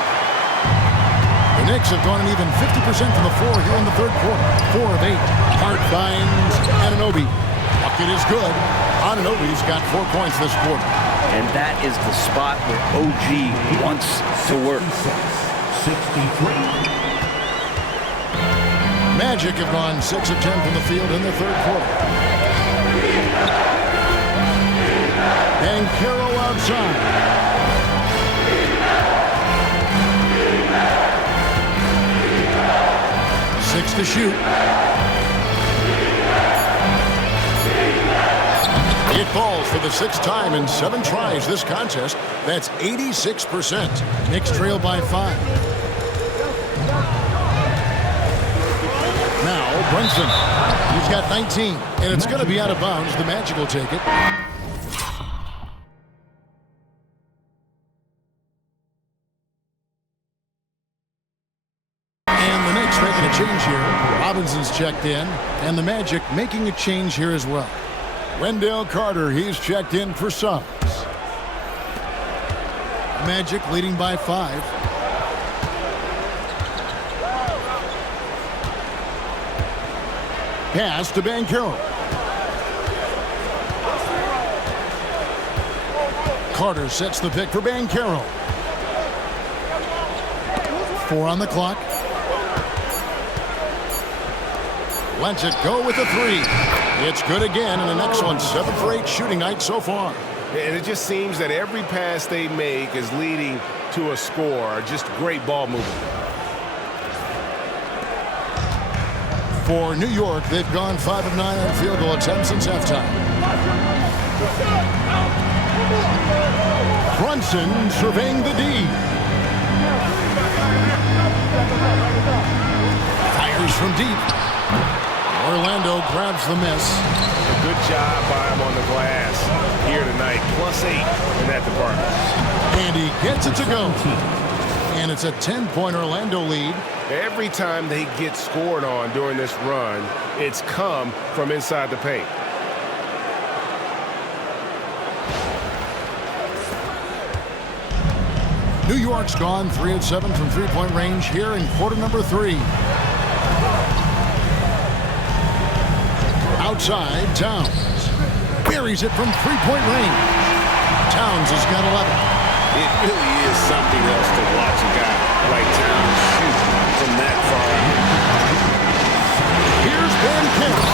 The Knicks have gone an even 50% from the floor here in the third quarter. 4 of 8. Hart finds Anunoby. Bucket is good. Anunoby's got 4 points this quarter. And that is the spot where OG wants to work. 63. Magic have gone 6 of 10 from the field in the third quarter. Banchero outside. 6 to shoot. It falls for the 6th time in 7 tries this contest. That's 86%. Knicks trail by 5. Now Brunson. He's got 19, and it's going to be out of bounds. The Magic will take it. Making a change here. Robinson's checked in, and the Magic making a change here as well. Wendell Carter, he's checked in for subs. Magic leading by 5. Pass to Banchero. Carter sets the pick for Banchero. 4 on the clock. Lets it go with a 3. It's good again, and an excellent 7 for 8 shooting night so far. And it just seems that every pass they make is leading to a score. Just great ball movement. For New York, they've gone 5 of 9 on field goal attempts since halftime. Brunson surveying the D. Fires from deep. Orlando grabs the miss. A good job by him on the glass here tonight. +8 in that department. And he gets it to go. And it's a 10-point Orlando lead. Every time they get scored on during this run, it's come from inside the paint. New York's gone 3 of 7 from three-point range here in quarter number 3. Outside, Towns buries it from three-point range. Towns has got 11. It really is something else to watch a guy like Towns shoot from that far out. Here's Banchero,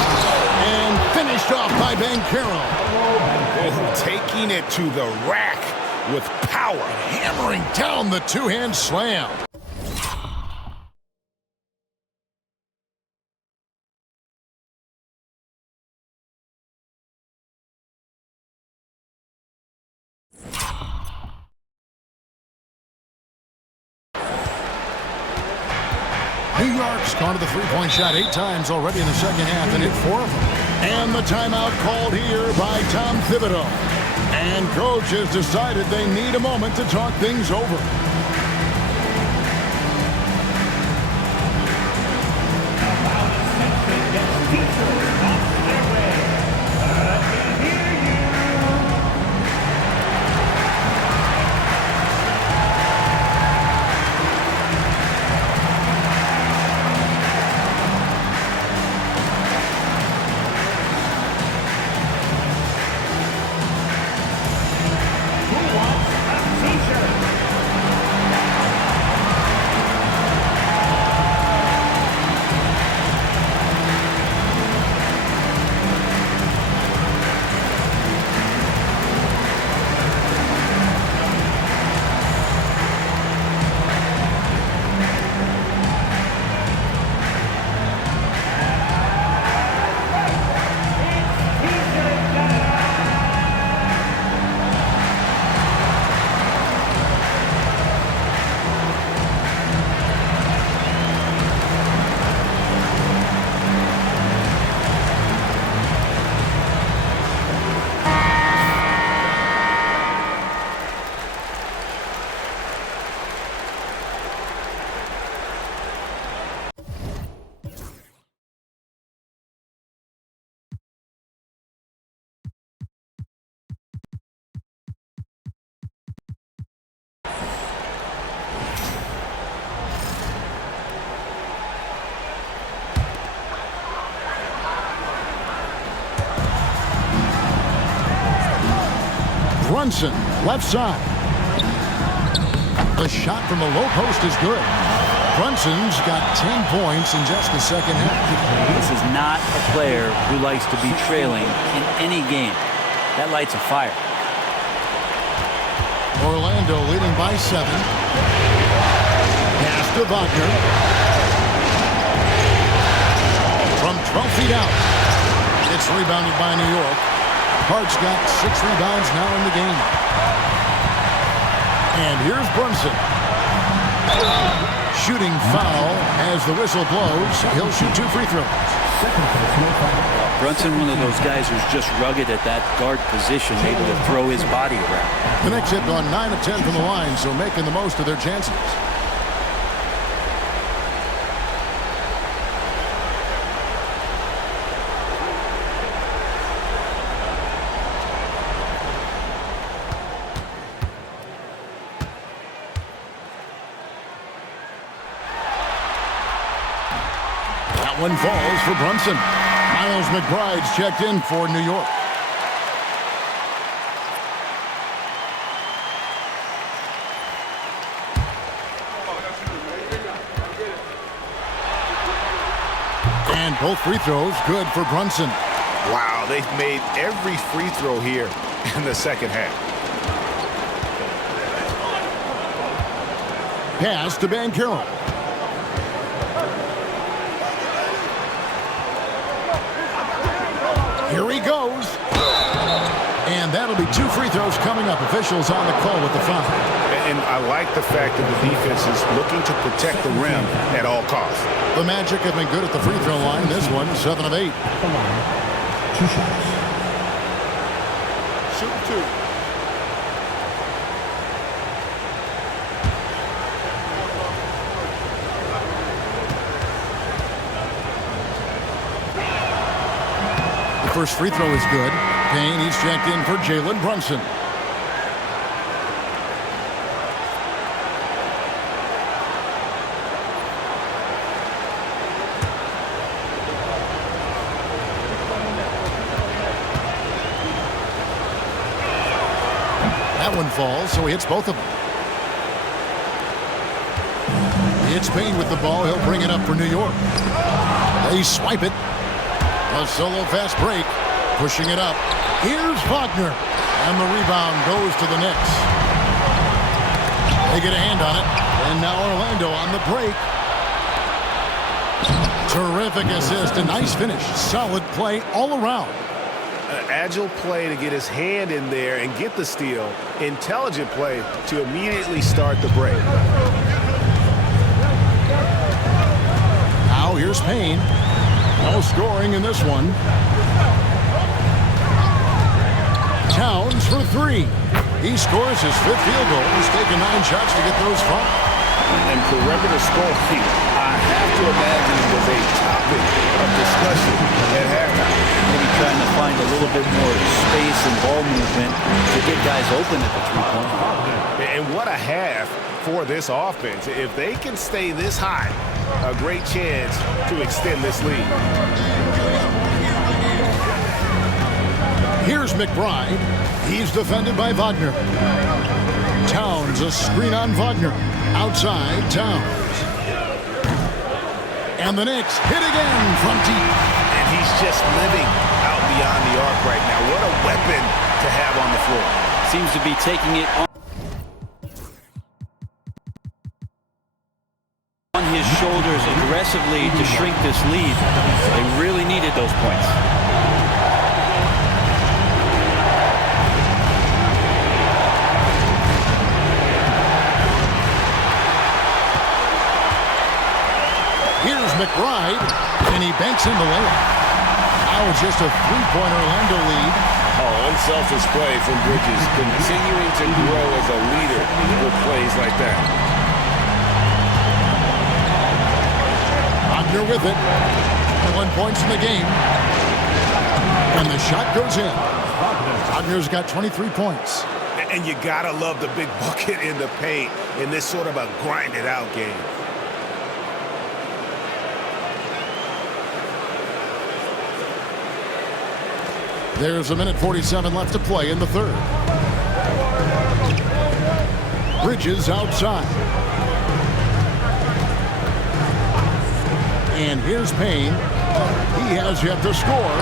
and finished off by Banchero. Oh, taking it to the rack with power. Hammering down the two-hand slam. New York's gone to the three-point shot 8 times already in the second half and hit 4 of them. And the timeout called here by Tom Thibodeau. And coach has decided they need a moment to talk things over. Brunson, left side. The shot from the low post is good. Brunson's got 10 points in just the second half. This is not a player who likes to be trailing in any game. That lights a fire. Orlando leading by 7. Pass to Wagner. From 12 feet out. It's rebounded by New York. Hart's got 6 rebounds now in the game. And here's Brunson. Shooting foul as the whistle blows. He'll shoot 2 free throws. Brunson, one of those guys who's just rugged at that guard position, able to throw his body around. The Knicks have gone 9 of 10 from the line, so making the most of their chances. One falls for Brunson. Miles McBride's checked in for New York. And both free throws good for Brunson. Wow, they've made every free throw here in the second half. Pass to Banchero. Here he goes. And that'll be 2 free throws coming up. Officials on the call with the foul. And I like the fact that the defense is looking to protect the rim at all costs. The Magic have been good at the free throw line. This one, 7 of 8. Come on. 2 shots. Shoot 2. The first free throw is good. Payne, he's checked in for Jalen Brunson. That one falls, so he hits both of them. It's Payne with the ball. He'll bring it up for New York. They swipe it. A solo fast break. Pushing it up. Here's Wagner. And the rebound goes to the Knicks. They get a hand on it. And now Orlando on the break. Terrific assist. A nice finish. Solid play all around. An agile play to get his hand in there and get the steal. Intelligent play to immediately start the break. Now here's Payne. No scoring in this one. Towns for 3. He scores his 5th field goal. He's taken 9 shots to get those 5. And perimeter scoring, I have to imagine it was a topic of discussion at halftime. Maybe trying to find a little bit more space and ball movement to get guys open at the three-point. And what a half for this offense. If they can stay this high, a great chance to extend this lead. Here's McBride. He's defended by Wagner. Towns, a screen on Wagner. Outside, Towns. And the Knicks hit again from deep. And he's just living out beyond the arc right now. What a weapon to have on the floor. Seems to be taking it on his shoulders aggressively to shrink this lead. They really needed those points. Here's McBride, and he banks in the layup. Now it's just a 3-point Orlando lead. Oh, unselfish play from Bridges, continuing to grow as a leader with plays like that. Wagner with it. 1 point in the game. And the shot goes in. Wagner's got 23 points. And you gotta love the big bucket in the paint in this sort of a grinded-out game. There's 1:47 left to play in the third. Bridges outside. And here's Payne. He has yet to score.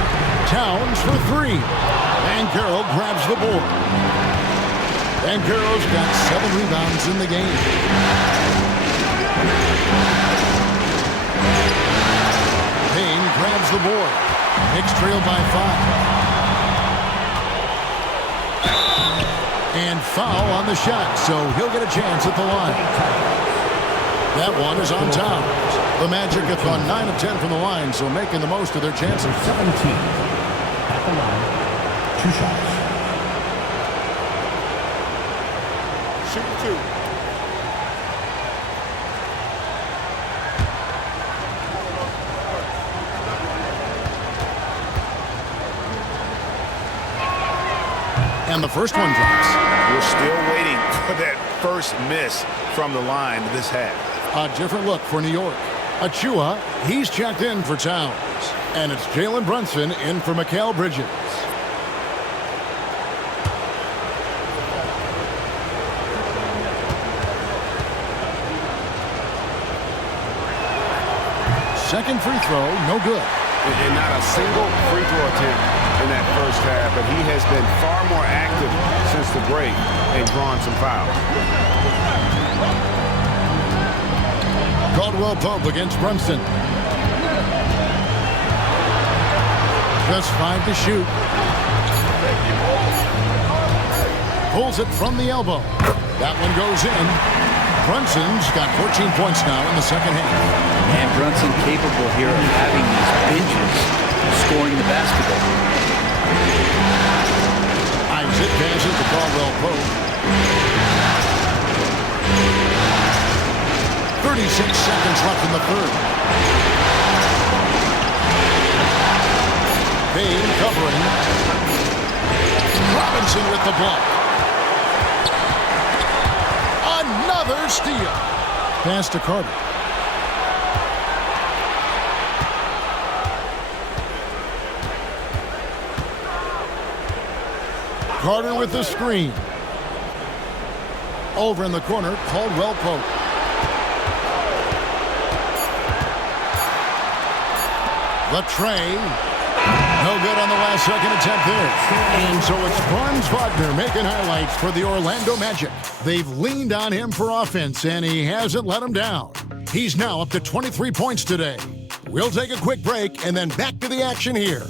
Towns for 3. Banchero grabs the board. Banchero's got 7 rebounds in the game. Payne grabs the board. Knicks trail by 5. And foul on the shot, so he'll get a chance at the line. That one is on Towns. The Magic have gone 9 of 10 from the line, so making the most of their chances. 17 at the line. 2 shots. Shoot 2. And the first one drops. We're still waiting for that first miss from the line this half. A different look for New York. Achua, he's checked in for Towns. And it's Jalen Brunson in for Mikal Bridges. second free throw, no good. And not a single free throw attempt in that first half, but he has been far more active since the break and drawn some fouls. Caldwell Pope against Brunson. Just 5 to shoot. Pulls it from the elbow. That one goes in. Brunson's got 14 points now in the second half. And Brunson capable here of having these binges, scoring the basketball. Isaac passes to Caldwell Pope. 36 seconds left in the third. Payne covering. Robinson with the block. Another steal. Pass to Carter. Carter with the screen. Over in the corner, Caldwell Pope. The tray. No good on the last second attempt there. And so it's Franz Wagner making highlights for the Orlando Magic. They've leaned on him for offense, and he hasn't let them down. He's now up to 23 points today. We'll take a quick break and then back to the action here.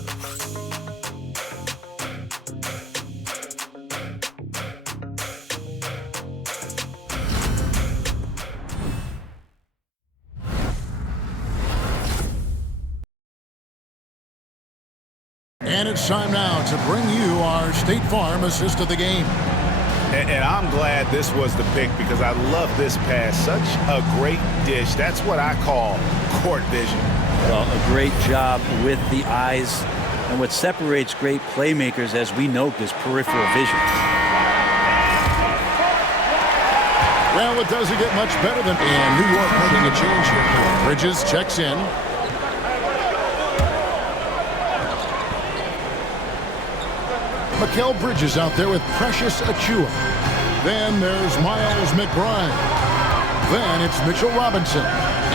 And it's time now to bring you our State Farm assist of the game. And I'm glad this was the pick because I love this pass. Such a great dish. That's what I call court vision. Well, a great job with the eyes. And what separates great playmakers, as we know, is peripheral vision. Well, it doesn't get much better than... And New York making a change here. Bridges checks in. Mikal Bridges out there with Precious Achua. Then there's Miles McBride. Then it's Mitchell Robinson.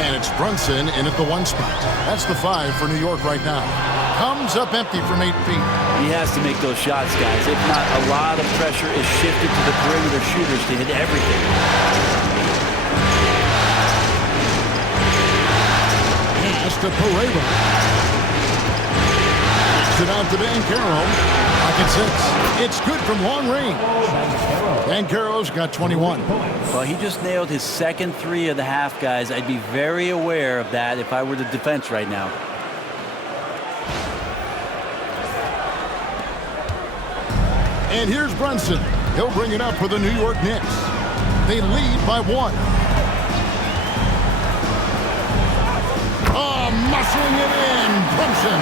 And it's Brunson in at the 1 spot. That's the 5 for New York right now. Comes up empty from 8 feet. He has to make those shots, guys. If not, a lot of pressure is shifted to the perimeter shooters to hit everything. Pass to Pereira. Kicks it out to Banchero. Pocket 6. It's good from long range. Banchero's got 21. Well, he just nailed his second 3 of the half, guys. I'd be very aware of that if I were the defense right now. And here's Brunson. He'll bring it up for the New York Knicks. They lead by 1. Oh, muscling it in. Brunson.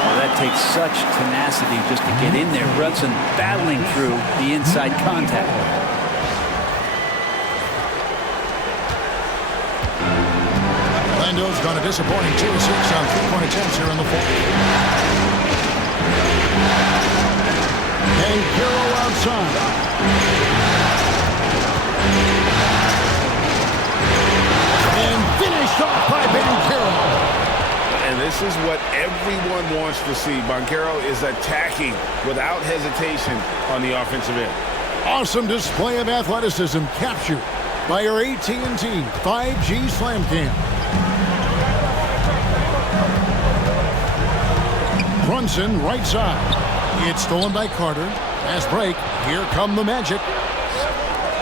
Oh, that takes such tenacity just to get in there. Brunson battling through the inside contact. Orlando's gone a disappointing 2 of 6 on 3-point attempts here in the fourth. Banchero outside. And finished off by Banchero. And this is what everyone wants to see. Banchero is attacking without hesitation on the offensive end. Awesome display of athleticism captured by your AT&T 5G Slam Cam. Brunson right side. It's stolen by Carter. Fast break. Here come the Magic.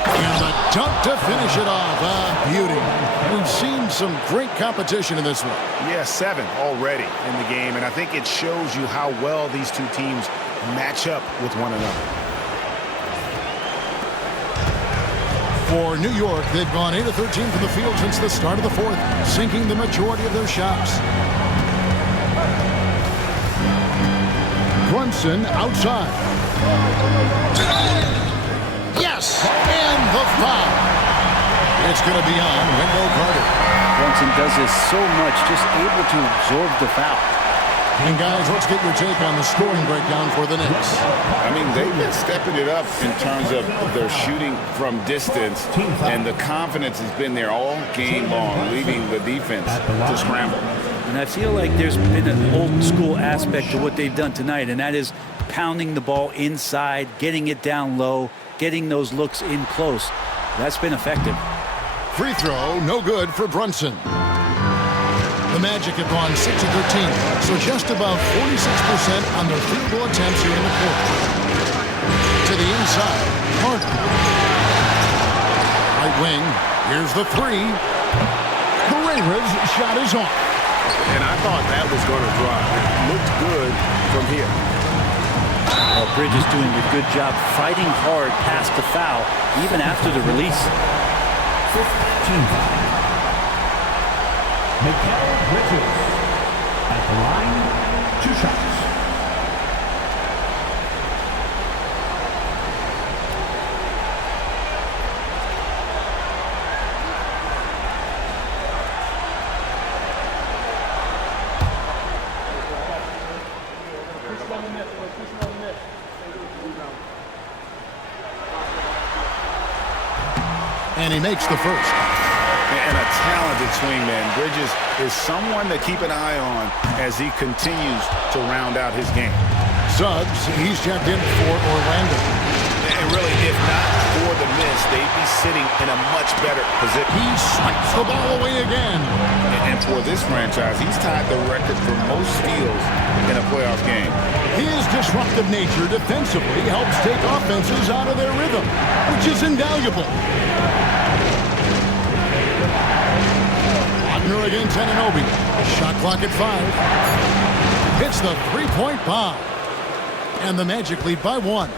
And the dunk to finish it off. A beauty. We've seen some great competition in this one. Yeah, 7 already in the game, and I think it shows you how well these two teams match up with one another. For New York, they've gone 8 of 13 from the field since the start of the fourth, sinking the majority of their shots. Brunson outside. Yes! And the foul. It's going to be on Wendell Carter. Brunson does this so much, just able to absorb the foul. And guys, let's get your take on the scoring breakdown for the Knicks. I mean, they've been stepping it up in terms of their shooting from distance, and the confidence has been there all game long, leaving the defense to scramble. And I feel like there's been an old school aspect to what they've done tonight, and that is pounding the ball inside, getting it down low, getting those looks in close. That's been effective. Free throw, no good for Brunson. The Magic have gone 6 of 13, so just about 46% on their field goal attempts here in the quarter. To the inside, Carter. Right wing, here's the three. Pereira's shot is off. And I thought that was going to drop. It looked good from here. Well, Bridges doing a good job fighting hard past the foul, even after the release. 15. Mikal Bridges at the line, 2 shots. And he makes the first. And a talented swingman. Bridges is someone to keep an eye on as he continues to round out his game. Suggs, he's checked in for Orlando. And really, if not for the miss, they'd be sitting in a much better position. He swipes the ball away again. And for this franchise, he's tied the record for most steals in a playoff game. His disruptive nature defensively helps take offenses out of their rhythm, which is invaluable. Wagner against Anunoby. Shot clock at 5. Hits the three-point bomb. And the Magic lead by 1.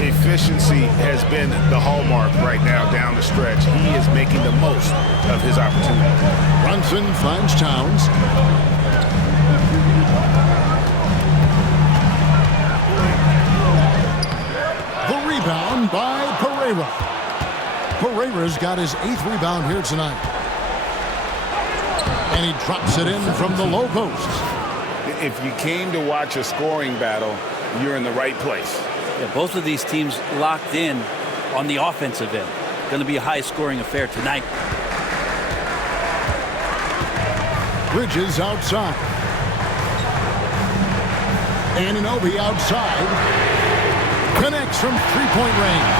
Efficiency has been the hallmark right now down the stretch. He is making the most of his opportunity. Brunson finds Towns. The rebound by Pereira. Pereira's got his 8th rebound here tonight. And he drops it in from the low post. If you came to watch a scoring battle, you're in the right place. Yeah, both of these teams locked in on the offensive end. Going to be a high-scoring affair tonight. Bridges outside. Anunoby outside. Connects from three-point range.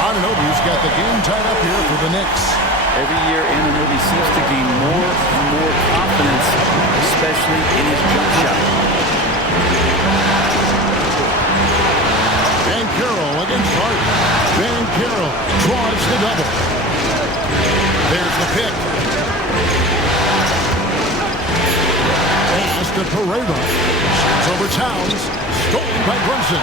Anunoby's got the game tied up here for the Knicks. Every year, Anunoby seems to gain more and more confidence, especially in his jump shot. Banchero against Hart. Banchero draws the double. There's the pick. Pass to Pereira. Shoots over Towns. Stolen by Brunson.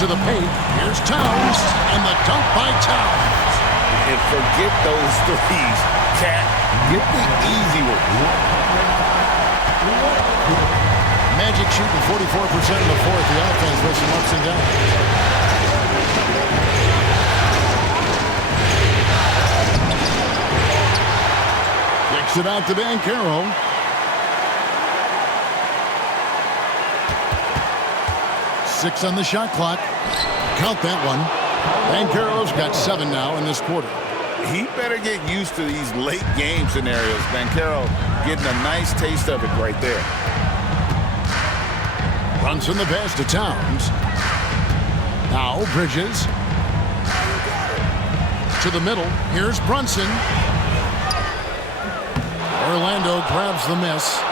To the paint. Here's Towns. And the dunk by Towns. And forget those threes. Cat, get the easy one. Magic shooting 44% in the fourth. The offense with some ups and downs. Kicks it out to Banchero. Six on the shot clock. Count that one. Banchero's got 7 now in this quarter. He better get used to these late game scenarios. Banchero getting a nice taste of it right there. Runs in the pass to Towns. Now Bridges. To the middle. Here's Brunson. Orlando grabs the miss.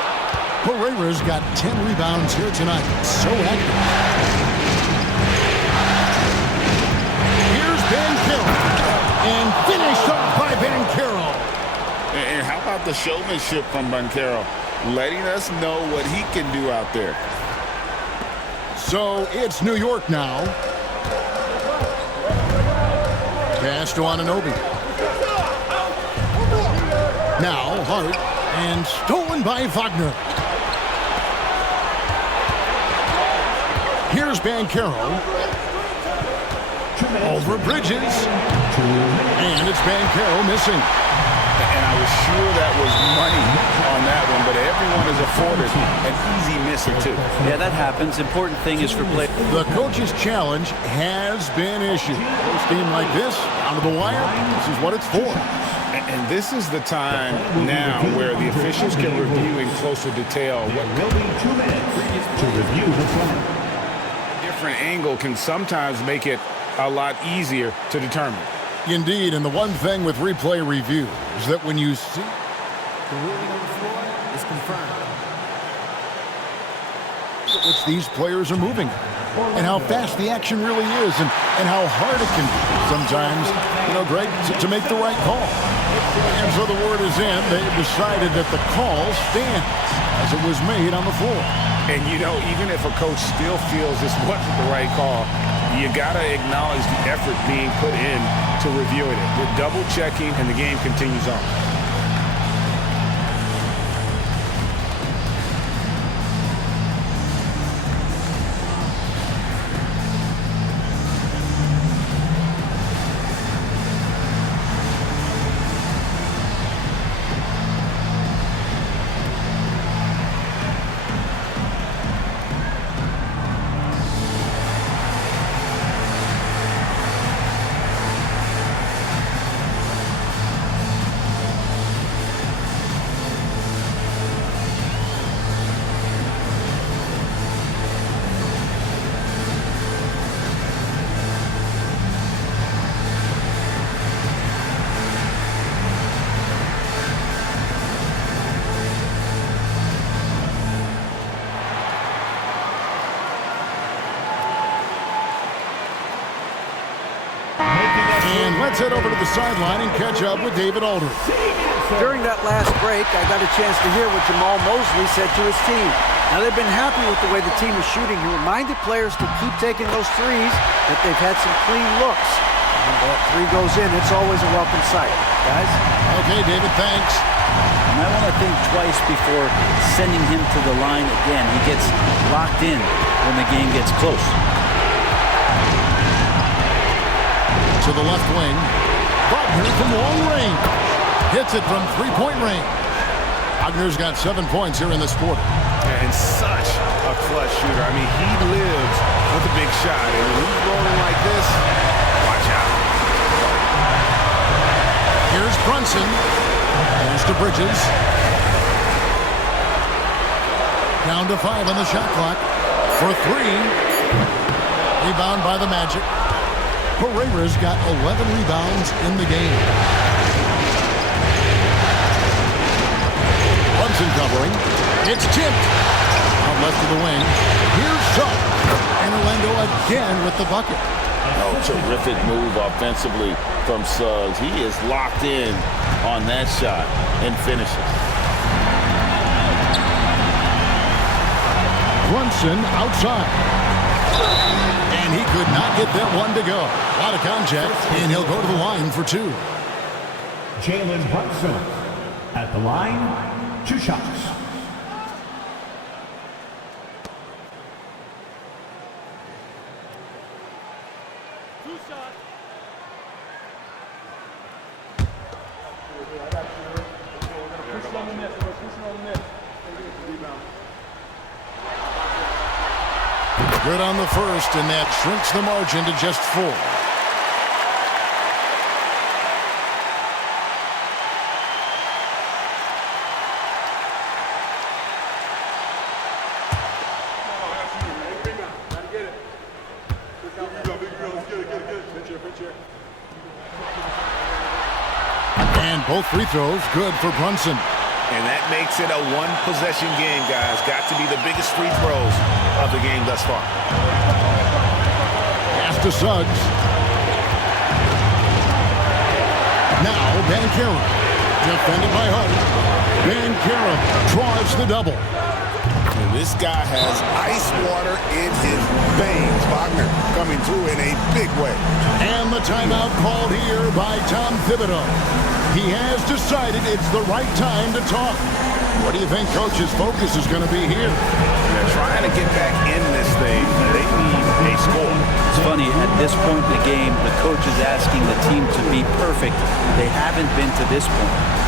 Pereira's got 10 rebounds here tonight. So active. And finished off by Banchero. And how about the showmanship from Banchero, letting us know what he can do out there. So it's New York now. Pass to Anunoby. Now Hart, and stolen by Wagner. Here's Banchero. Over Bridges. And it's Banchero missing. and I was sure that was money on that one, but everyone is afforded an easy miss or two. Yeah, that happens. Important thing is for play. The coach's challenge has been issued. First game like this, down to the wire, this is what it's for. And this is the time now where the officials can review in closer detail what There will be 2 minutes to review the play. different angle can sometimes make it a lot easier to determine. Indeed, and the one thing with replay review is that when you see the ruling on the floor is confirmed, which these players are moving, and how fast the action really is, and how hard it can be sometimes, Greg, to make the right call. And so the word is in. They decided that the call stands as it was made on the floor. And even if a coach still feels this wasn't the right call, you gotta acknowledge the effort being put in to reviewing it. They're double checking, and the game continues on. Let's head over to the sideline and catch up with David Aldridge. During that last break, I got a chance to hear what Jamal Mosley said to his team. Now, they've been happy with the way the team is shooting. He reminded players to keep taking those threes, that they've had some clean looks. And when that three goes in, it's always a welcome sight. Guys? Okay, David, thanks. And I want to think twice before sending him to the line again. He gets locked in when the game gets close. To the left wing. Wagner from long range. Hits it from three-point range. Wagner's got 7 points here in this quarter. And such a clutch shooter. I mean, he lives with a big shot. And when he's rolling like this, watch out. Here's Brunson. Goes to Bridges. Down to 5 on the shot clock. For 3. Rebound by the Magic. Pereira's got 11 rebounds in the game. Brunson covering. It's tipped. Out left of the wing. Here's Suggs. And Orlando again with the bucket. Oh, terrific move offensively from Suggs. He is locked in on that shot and finishes. Brunson outside. And he could not get that one to go. A lot of contact, and he'll go to the line for 2. Jalen Brunson at the line, 2 shots. Good on the first, and that shrinks the margin to just 4. And both free throws good for Brunson. And that makes it a one-possession game, guys. Got to be the biggest free throws of the game thus far. Pass to Suggs. Now Banchero. Defended by Hunt. Banchero draws the double. And This guy has ice water in his veins. Wagner coming through in a big way. And the timeout called here by Tom Thibodeau. He has decided it's the right time to talk. What do you think Coach's focus is going to be here? They're trying to get back in this thing. They need a score. It's funny, at this point in the game, the coach is asking the team to be perfect. They haven't been to this point.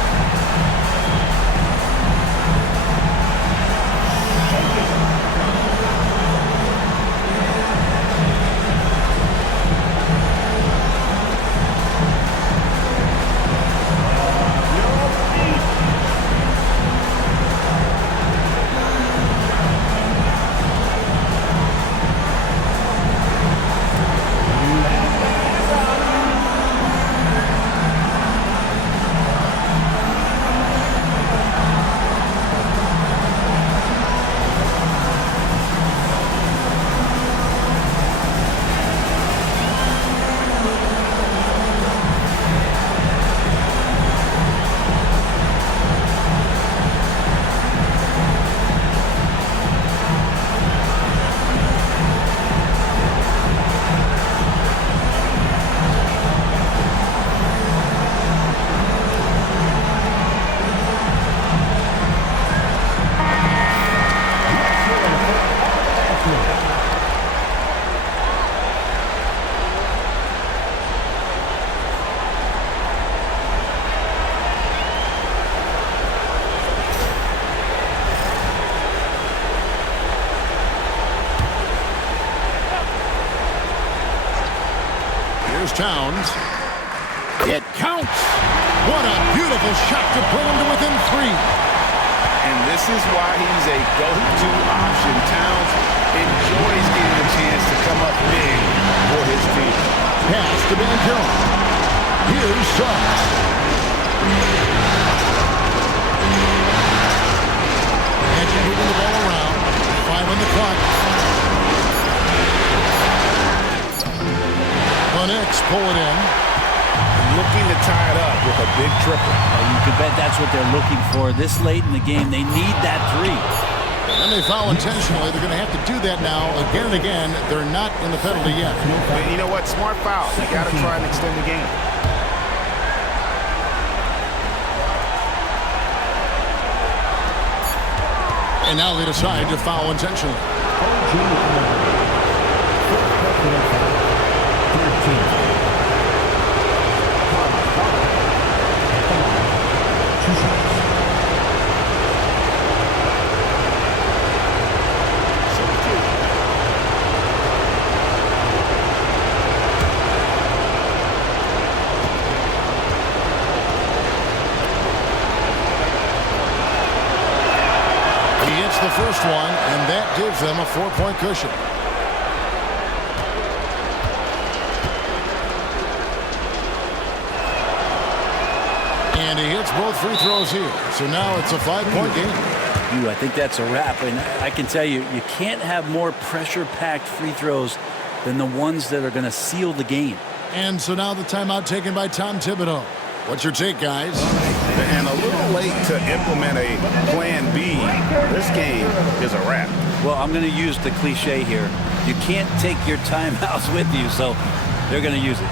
Here's Towns. It counts. What a beautiful shot to pull him to within 3. And this is why he's a go-to option. Towns enjoys getting the chance to come up big for his team. Pass to Banchero. Here's Suggs. And moving the ball around. 5 on the clock. The Knicks pull it in. Looking to tie it up with a big triple. You can bet that's what they're looking for. This late in the game, they need that 3. And they foul intentionally. They're going to have to do that now again and again. They're not in the penalty yet. And you know what? Smart foul. You got to try and extend the game. And now they decide to foul intentionally. 13. The first one, and that gives them a 4-point cushion. And he hits both free throws here. So now it's a 5-point game. I think that's a wrap. And I can tell you, you can't have more pressure-packed free throws than the ones that are going to seal the game. And so now the timeout taken by Tom Thibodeau. What's your take, guys? And a little late to implement a plan B. This game is a wrap. Well, I'm going to use the cliche here. You can't take your timeouts with you, so they're going to use it.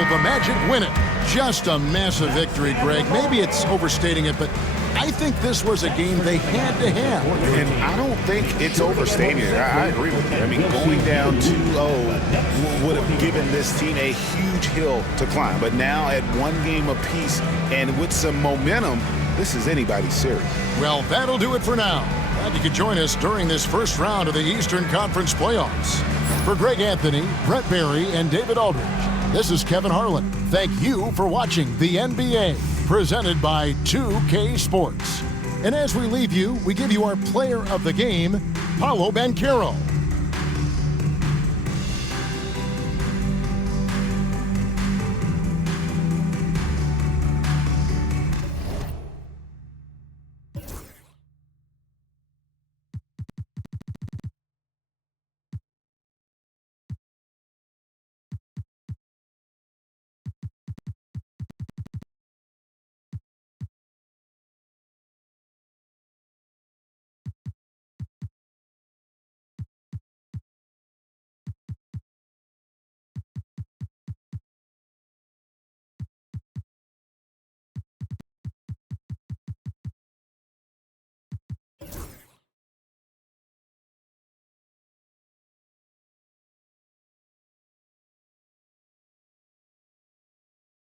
will the Magic win it? Just a massive victory, Greg. Maybe it's overstating it, but I think this was a game they had to have. And I don't think it's overstating it. I agree with you. I mean, going down 2-0 would have given this team a huge hill to climb. But now at one game apiece and with some momentum, this is anybody's series. Well, that'll do it for now. Glad you could join us during this first round of the Eastern Conference playoffs. For Greg Anthony, Brett Barry, and David Aldridge, this is Kevin Harlan. Thank you for watching the NBA, presented by 2K Sports. And as we leave you, we give you our player of the game, Paolo Banchero.